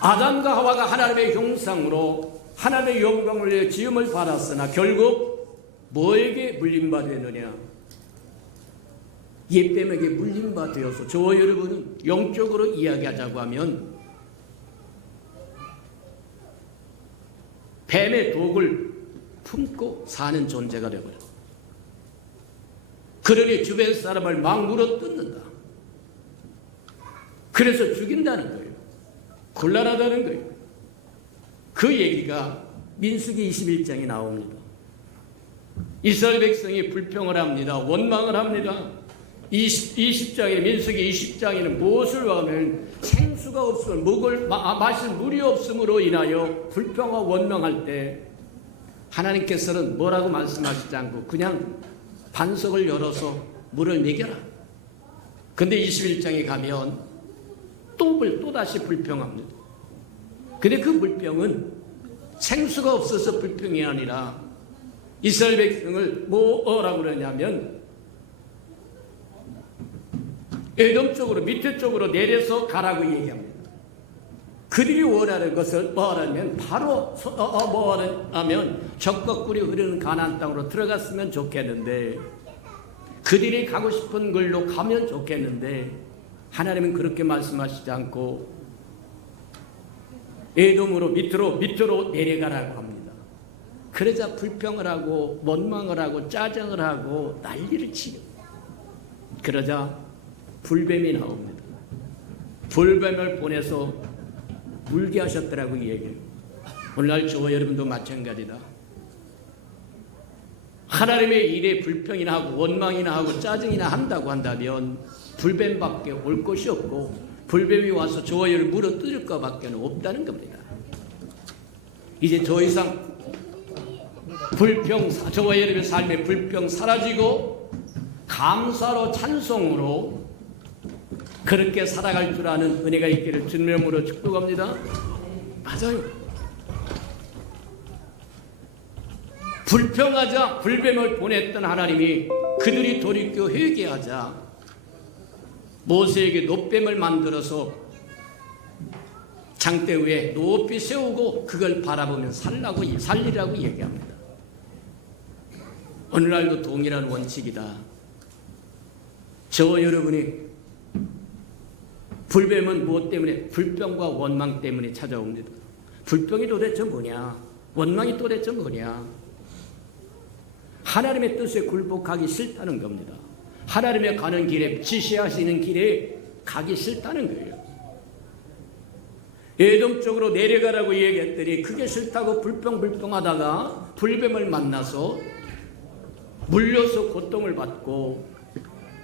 아담과 하와가 하나님의 형상으로 하나님의 영광을 위해 지음을 받았으나 결국 뭐에게 물림받았느냐? 옛뱀에게 물림받아서 저와 여러분은 영적으로 이야기하자고 하면 뱀의 독을 품고 사는 존재가 되어버려. 그러니 주변 사람을 막 물어뜯는다. 그래서 죽인다는 거예요. 곤란하다는 거예요. 그 얘기가 민수기 21장에 나옵니다. 이스라엘 백성이 불평을 합니다. 원망을 합니다. 20장에 민수기 20장에는 무엇을 하면 생수가 없으면 먹을 마실 물이 없음으로 인하여 불평하고 원망할 때 하나님께서는 뭐라고 말씀하시지 않고 그냥 반석을 열어서 물을 먹여라. 근데 21장에 가면 또다시 불평합니다. 근데 그 불평은 생수가 없어서 불평이 아니라 이스라엘 백성을 뭐라고 그러냐면 에돔 쪽으로 밑에 쪽으로 내려서 가라고 얘기합니다. 그들이 원하는 것을 뭐하냐면 바로 뭐하냐면 적과 꿀이 흐르는 가나안 땅으로 들어갔으면 좋겠는데 그들이 가고 싶은 걸로 가면 좋겠는데 하나님은 그렇게 말씀하시지 않고 에돔으로 밑으로 내려가라고 합니다. 그러자 불평을 하고 원망을 하고 짜증을 하고 난리를 치고 그러자 불뱀이 나옵니다. 불뱀을 보내서 물게 하셨더라고 이 얘기를. 오늘날 저와 여러분도 마찬가지다. 하나님의 일에 불평이나 하고 원망이나 하고 짜증이나 한다고 한다면 불뱀밖에 올 것이 없고 불뱀이 와서 저와 여러분을 물어뜯을 것밖에 없다는 겁니다. 이제 더 이상 불평, 저와 여러분의 삶의 불평 사라지고 감사로 찬송으로 그렇게 살아갈 줄 아는 은혜가 있기를 주님의 이름으로 축복합니다. 맞아요. 불평하자 불뱀을 보냈던 하나님이 그들이 돌이켜 회개하자 모세에게 놋뱀을 만들어서 장대 위에 높이 세우고 그걸 바라보면 살리라고 얘기합니다. 오늘날도 동일한 원칙이다. 저와 여러분이 불뱀은 무엇 때문에? 불평과 원망 때문에 찾아옵니다. 불평이 도대체 뭐냐? 원망이 도대체 뭐냐? 하나님의 뜻에 굴복하기 싫다는 겁니다. 하나님의 가는 길에 지시하시는 길에 가기 싫다는 거예요. 에돔 쪽으로 내려가라고 얘기했더니 그게 싫다고 불평하다가 불뱀을 만나서 물려서 고통을 받고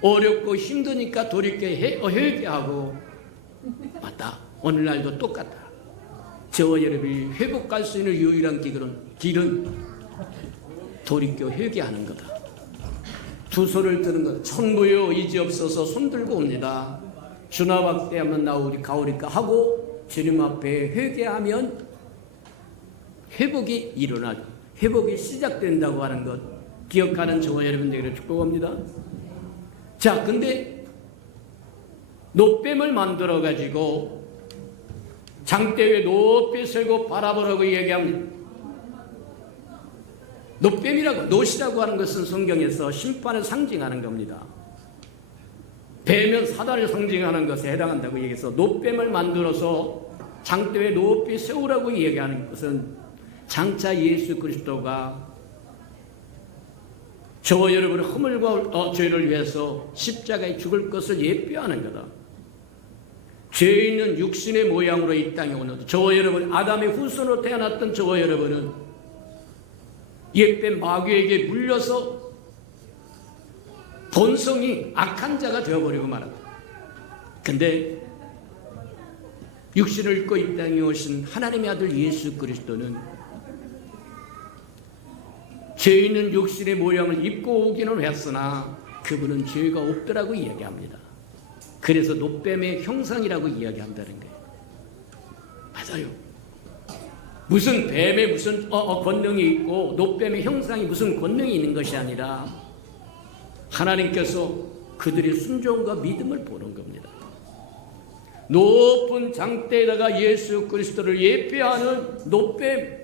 어렵고 힘드니까 돌이켜 회개하고 맞다. 오늘날도 똑같다. 저와 여러분이 회복할 수 있는 유일한 길은 돌이켜 회개하는 거다. 두 손을 드는 것. 천부여 이지없어서 손 들고 옵니다. 주나박대하면 가오리까 하고 주님 앞에 회개하면 회복이 일어나죠. 회복이 시작된다고 하는 것 기억하는 저와 여러분들에게 축복합니다. 자, 근데 놋뱀을 만들어 가지고 장대 위에 높이 세고 바라보라고 얘기합니다. 놋이라고 하는 것은 성경에서 심판을 상징하는 겁니다. 뱀은 사단을 상징하는 것에 해당한다고 얘기해서 놋뱀을 만들어서 장대 위에 높이 세우라고 얘기하는 것은 장차 예수 그리스도가 저와 여러분의 허물과 죄를 위해서 십자가에 죽을 것을 예표하는 거다. 죄 있는 육신의 모양으로 이 땅에 오는 저와 여러분, 아담의 후손으로 태어났던 저와 여러분은 옛뱀 마귀에게 물려서 본성이 악한 자가 되어버리고 말았다. 근데 육신을 입고 이 땅에 오신 하나님의 아들 예수 그리스도는 죄 있는 육신의 모양을 입고 오기는 했으나 그분은 죄가 없더라고 이야기합니다. 그래서 노뱀의 형상이라고 이야기한다는 거예요. 맞아요. 무슨 뱀에 무슨 권능이 있고 노뱀의 형상이 무슨 권능이 있는 것이 아니라 하나님께서 그들의 순종과 믿음을 보는 겁니다. 높은 장대에다가 예수 그리스도를 예표하는 노뱀,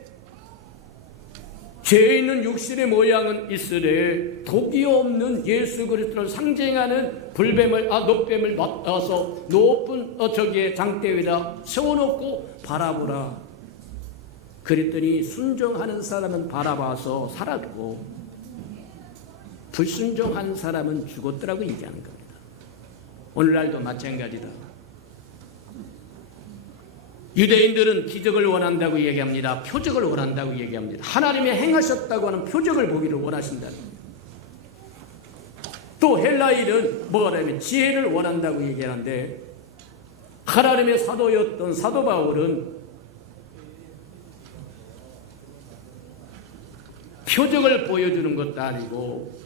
죄 있는 육신의 모양은 있으되 독이 없는 예수 그리스도를 상징하는 노뱀을 맡아서 높은 저기에 장대 위에다 세워놓고 바라보라. 그랬더니 순종하는 사람은 바라봐서 살았고 불순종한 사람은 죽었더라고 얘기하는 겁니다. 오늘날도 마찬가지다. 유대인들은 기적을 원한다고 얘기합니다. 표적을 원한다고 얘기합니다. 하나님이 행하셨다고 하는 표적을 보기를 원하신다는 겁니다. 또 헬라인은 뭐가 되면 지혜를 원한다고 얘기하는데 하나님의 사도였던 사도 바울은 표적을 보여주는 것도 아니고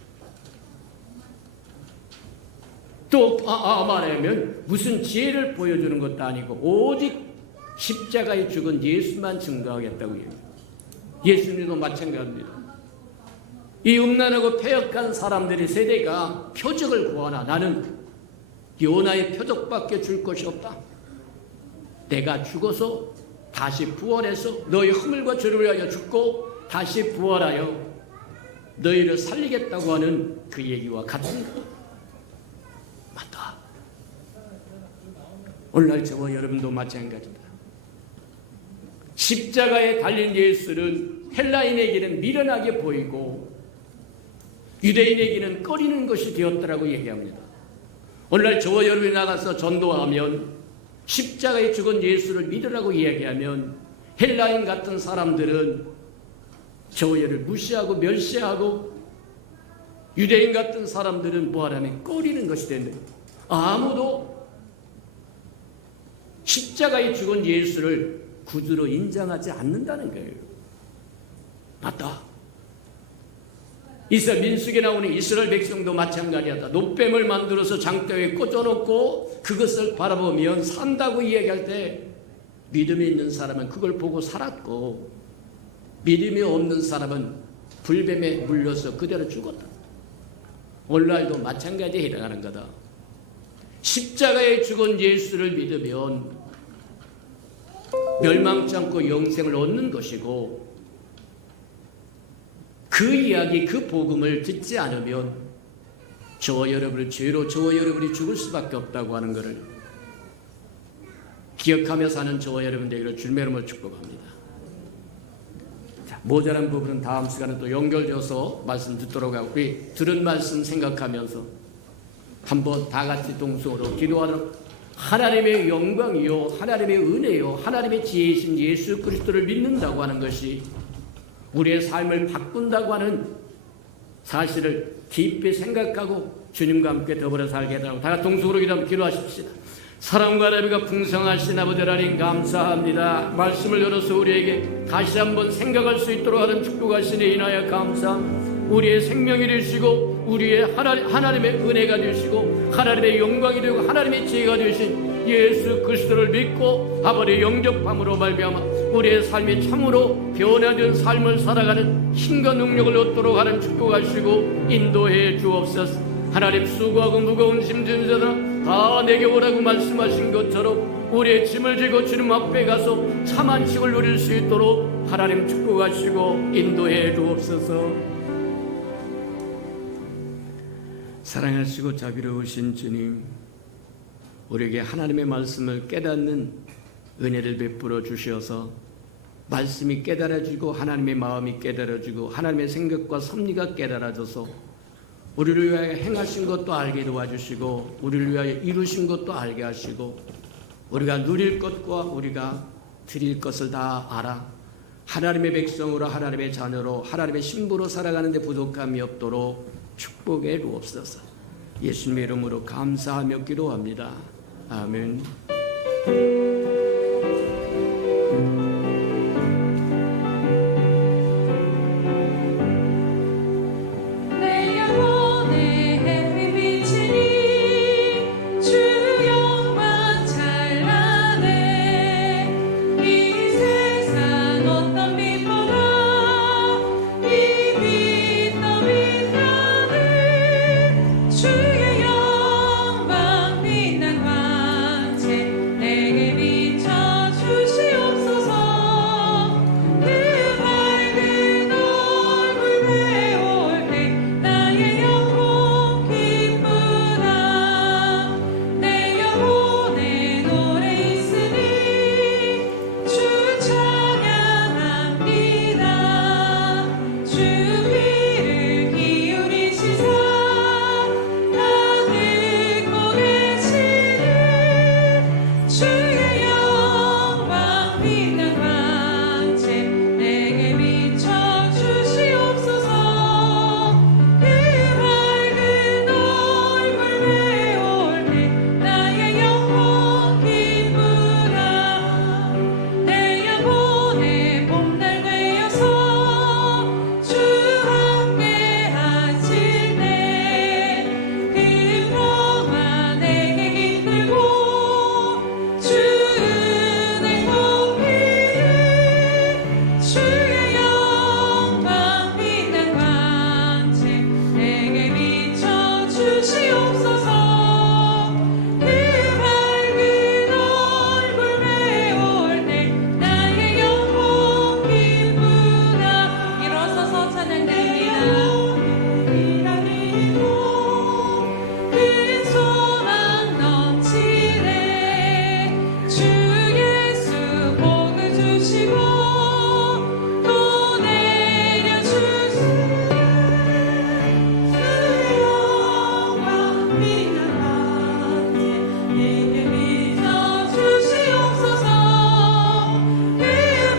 또 말하면 무슨 지혜를 보여주는 것도 아니고 오직 십자가에 죽은 예수만 증거하겠다고 얘기해요. 예수님도 마찬가지입니다. 이 음란하고 패역한 사람들의 세대가 표적을 구하나 나는 요나의 표적밖에 줄 것이 없다. 내가 죽어서 다시 부활해서 너희 허물과 죄를 위하여 죽고 다시 부활하여 너희를 살리겠다고 하는 그 얘기와 같은 것. 맞다. 오늘날 저와 여러분도 마찬가지다. 십자가에 달린 예수는 헬라인에게는 미련하게 보이고 유대인에게는 꺼리는 것이 되었더라고 얘기합니다. 오늘날 저와 여러분이 나가서 전도하면 십자가에 죽은 예수를 믿으라고 이야기하면 헬라인 같은 사람들은 저와 여러분을 무시하고 멸시하고 유대인 같은 사람들은 뭐하라면 꺼리는 것이 되는데 아무도 십자가에 죽은 예수를 구주로 인정하지 않는다는 거예요. 맞다. 민수기에 나오는 이스라엘 백성도 마찬가지하다. 노뱀을 만들어서 장대에 꽂아놓고 그것을 바라보면 산다고 이야기할 때 믿음이 있는 사람은 그걸 보고 살았고 믿음이 없는 사람은 불뱀에 물려서 그대로 죽었다. 오늘날도 마찬가지에 해당하는 거다. 십자가에 죽은 예수를 믿으면 멸망치 않고 영생을 얻는 것이고 그 이야기, 그 복음을 듣지 않으면 저와 여러분을 죄로 저와 여러분이 죽을 수밖에 없다고 하는 것을 기억하며 사는 저와 여러분 되기를 주님의 이름으로 축복합니다. 자, 모자란 부분은 다음 시간에 또 연결되어서 말씀 듣도록 하고 우리 들은 말씀 생각하면서 한번 다 같이 동성으로 기도하도록. 하나님의 영광이요 하나님의 은혜요 하나님의 지혜이신 예수 그리스도를 믿는다고 하는 것이 우리의 삶을 바꾼다고 하는 사실을 깊이 생각하고 주님과 함께 더불어 살게 해달라고 다 같이 동성으로 기도하십시다. 사랑과 나비가 풍성하신 아버지 하나님 감사합니다. 말씀을 열어서 우리에게 다시 한번 생각할 수 있도록 하는 축복하시니 인하여 감사합니다. 우리의 생명이 되시고 우리의 하나님의 은혜가 되시고 하나님의 영광이 되고 하나님의 지혜가 되신 예수 그리스도를 믿고 아버지 영접함으로 말미암아 우리의 삶이 참으로 변화된 삶을 살아가는 힘과 능력을 얻도록 하는 축복하시고 인도해 주옵소서. 하나님 수고하고 무거운 짐진 자들아 다 내게 오라고 말씀하신 것처럼 우리의 짐을 지고 주님 앞에 가서 참 안식을 누릴 수 있도록 하나님 축복하시고 인도해 주옵소서. 사랑하시고 자비로우신 주님, 우리에게 하나님의 말씀을 깨닫는 은혜를 베풀어 주셔서 말씀이 깨달아지고 하나님의 마음이 깨달아지고 하나님의 생각과 섭리가 깨달아져서 우리를 위하여 행하신 것도 알게 도와주시고 우리를 위하여 이루신 것도 알게 하시고 우리가 누릴 것과 우리가 드릴 것을 다 알아 하나님의 백성으로 하나님의 자녀로 하나님의 신부로 살아가는 데 부족함이 없도록 축복해 주옵소서. 예수님의 이름으로 감사하며 기도합니다. 아멘. 내 영혼의 햇빛 비치니 주 영광 찬란해. 이 세상 어떤 빛보다 이 빛 더 빛나는 주의 영광 빛난 광채 내게 비춰 주시옵소서. 그 밝은 얼굴 배울 때 나의 영혼 기쁘다. 내 영혼에 노래 있으니 주 찬양합니다. 주 귀를 기울이시사 나 듣고 계시는 주의 영광 빛난 광채 내게 비춰 주시옵소서. 그 밝은 얼굴 배울 때 나의 영혼 기쁘다. 내 영혼의 봄날 되어서 주 함께 하실 때 그 평화 내게 깃들고 주 은혜 높이는 주의 영광 빛난 광채 내게 비춰 주시옵소서. 그 밝은 얼굴 배울 때 나의 영혼 기쁘다. 일어서서 찬양드립니다. 큰 소망 넘치네. 주 예수 복을 주시고 또 내려주시네. 주의 영광 빛난 광채 내게 비춰 주시옵소서. 그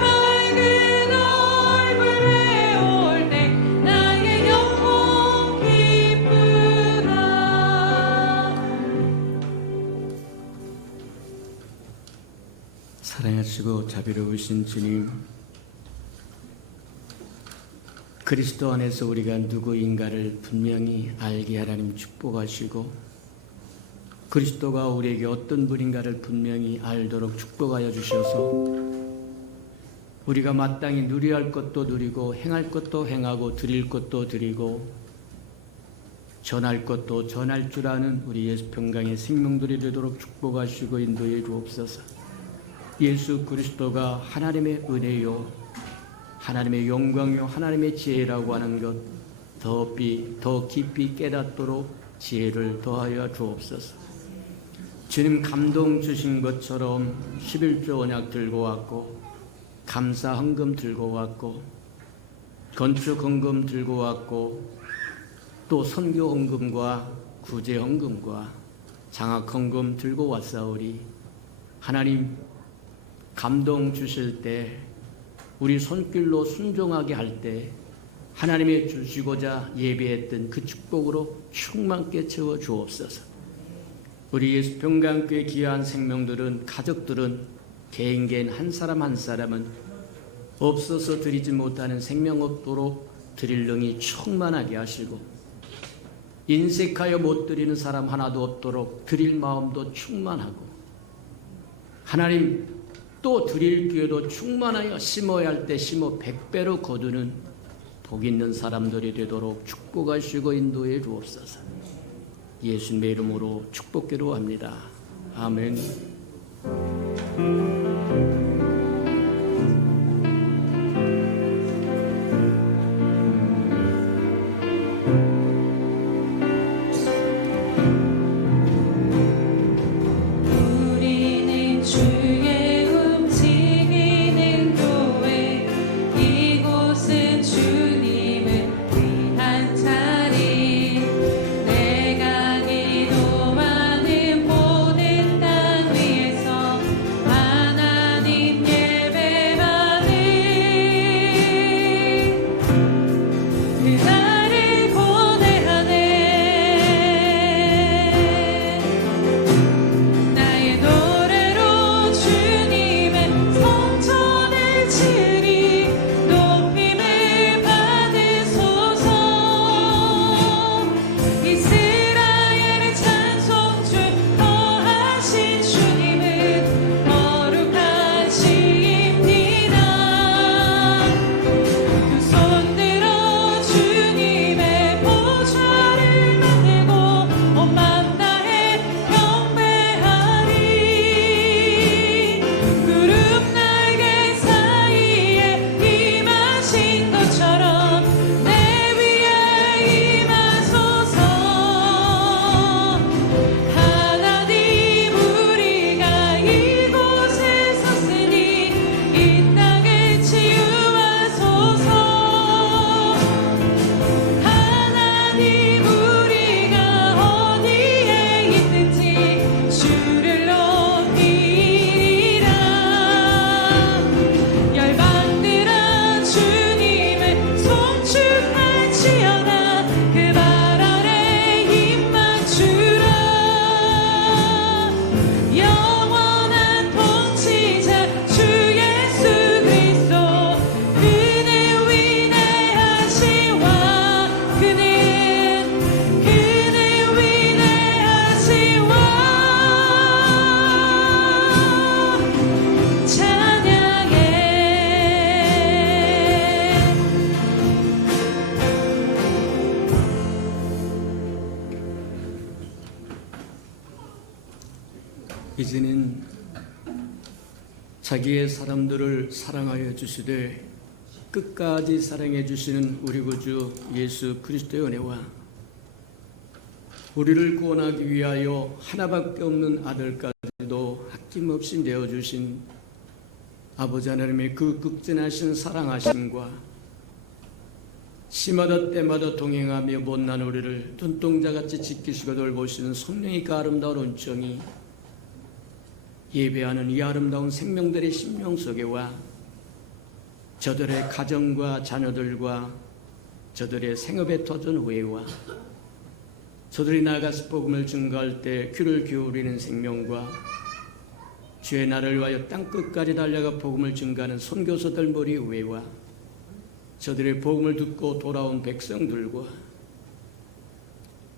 밝은 얼굴 배울 때 나의 영혼 기쁘다. 사랑하시고 자비로우신 주님, 그리스도 안에서 우리가 누구인가를 분명히 알게 하나님 축복하시고 그리스도가 우리에게 어떤 분인가를 분명히 알도록 축복하여 주셔서 우리가 마땅히 누려야 할 것도 누리고 행할 것도 행하고 드릴 것도 드리고 전할 것도 전할 줄 아는 우리 예수 평강의 생명들이 되도록 축복하시고 인도해 주옵소서. 예수 그리스도가 하나님의 은혜요 하나님의 영광요 하나님의 지혜라고 하는 것 더 깊이 깨닫도록 지혜를 더하여 주옵소서. 주님 감동 주신 것처럼 11조 언약 들고 왔고 감사 헌금 들고 왔고 건축 헌금 들고 왔고 또 선교 헌금과 구제 헌금과 장학 헌금 들고 왔사오니 하나님 감동 주실 때 우리 손길로 순종하게 할 때 하나님의 주시고자 예배했던 그 축복으로 충만케 채워 주옵소서. 우리 예수 평강교회 귀한 생명들은 가족들은 개인 한 사람 한 사람은 없어서 드리지 못하는 생명 없도록 드릴 능이 충만하게 하시고 인색하여 못 드리는 사람 하나도 없도록 드릴 마음도 충만하고 하나님 또 드릴 기회도 충만하여 심어야 할 때 심어 100배로 거두는 복 있는 사람들이 되도록 축복하시고 인도해 주옵소서. 예수님의 이름으로 축복기로 합니다. 아멘. 우리는 주의 움직이는 교회 이제는 자기의 사람들을 사랑하여 주시되 끝까지 사랑해 주시는 우리 구주 예수 그리스도의 은혜와 우리를 구원하기 위하여 하나밖에 없는 아들까지도 아낌없이 내어주신 아버지 하나님의 그 극진하신 사랑하심과 시마다 때마다 동행하며 못난 우리를 눈동자같이 지키시고 돌보시는 성령의 그 아름다운 은총이 예배하는 이 아름다운 생명들의 심령 속에와 저들의 가정과 자녀들과 저들의 생업에 터진 후회와 저들이 나가서 복음을 증거할 때 귀를 기울이는 생명과 주의 나를 위하여 땅끝까지 달려가 복음을 증거하는 선교사들 머리 위와 저들의 복음을 듣고 돌아온 백성들과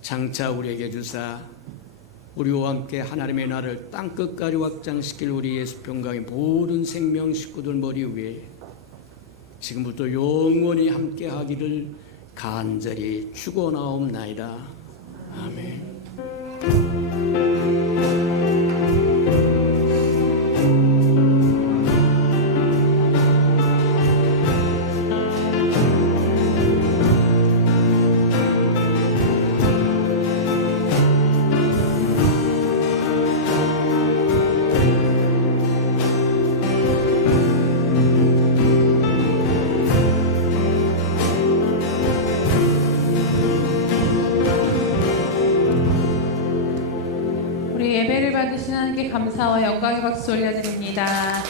장차 우리에게 주사 우리와 함께 하나님의 나라를 땅끝까지 확장시킬 우리 예수 평강의 모든 생명 식구들 머리 위에 지금부터 영원히 함께 하기를 간절히 축원하옵나이다. 아멘. 우리 예배를 받으신 하나님께 감사와 영광의 박수 올려드립니다.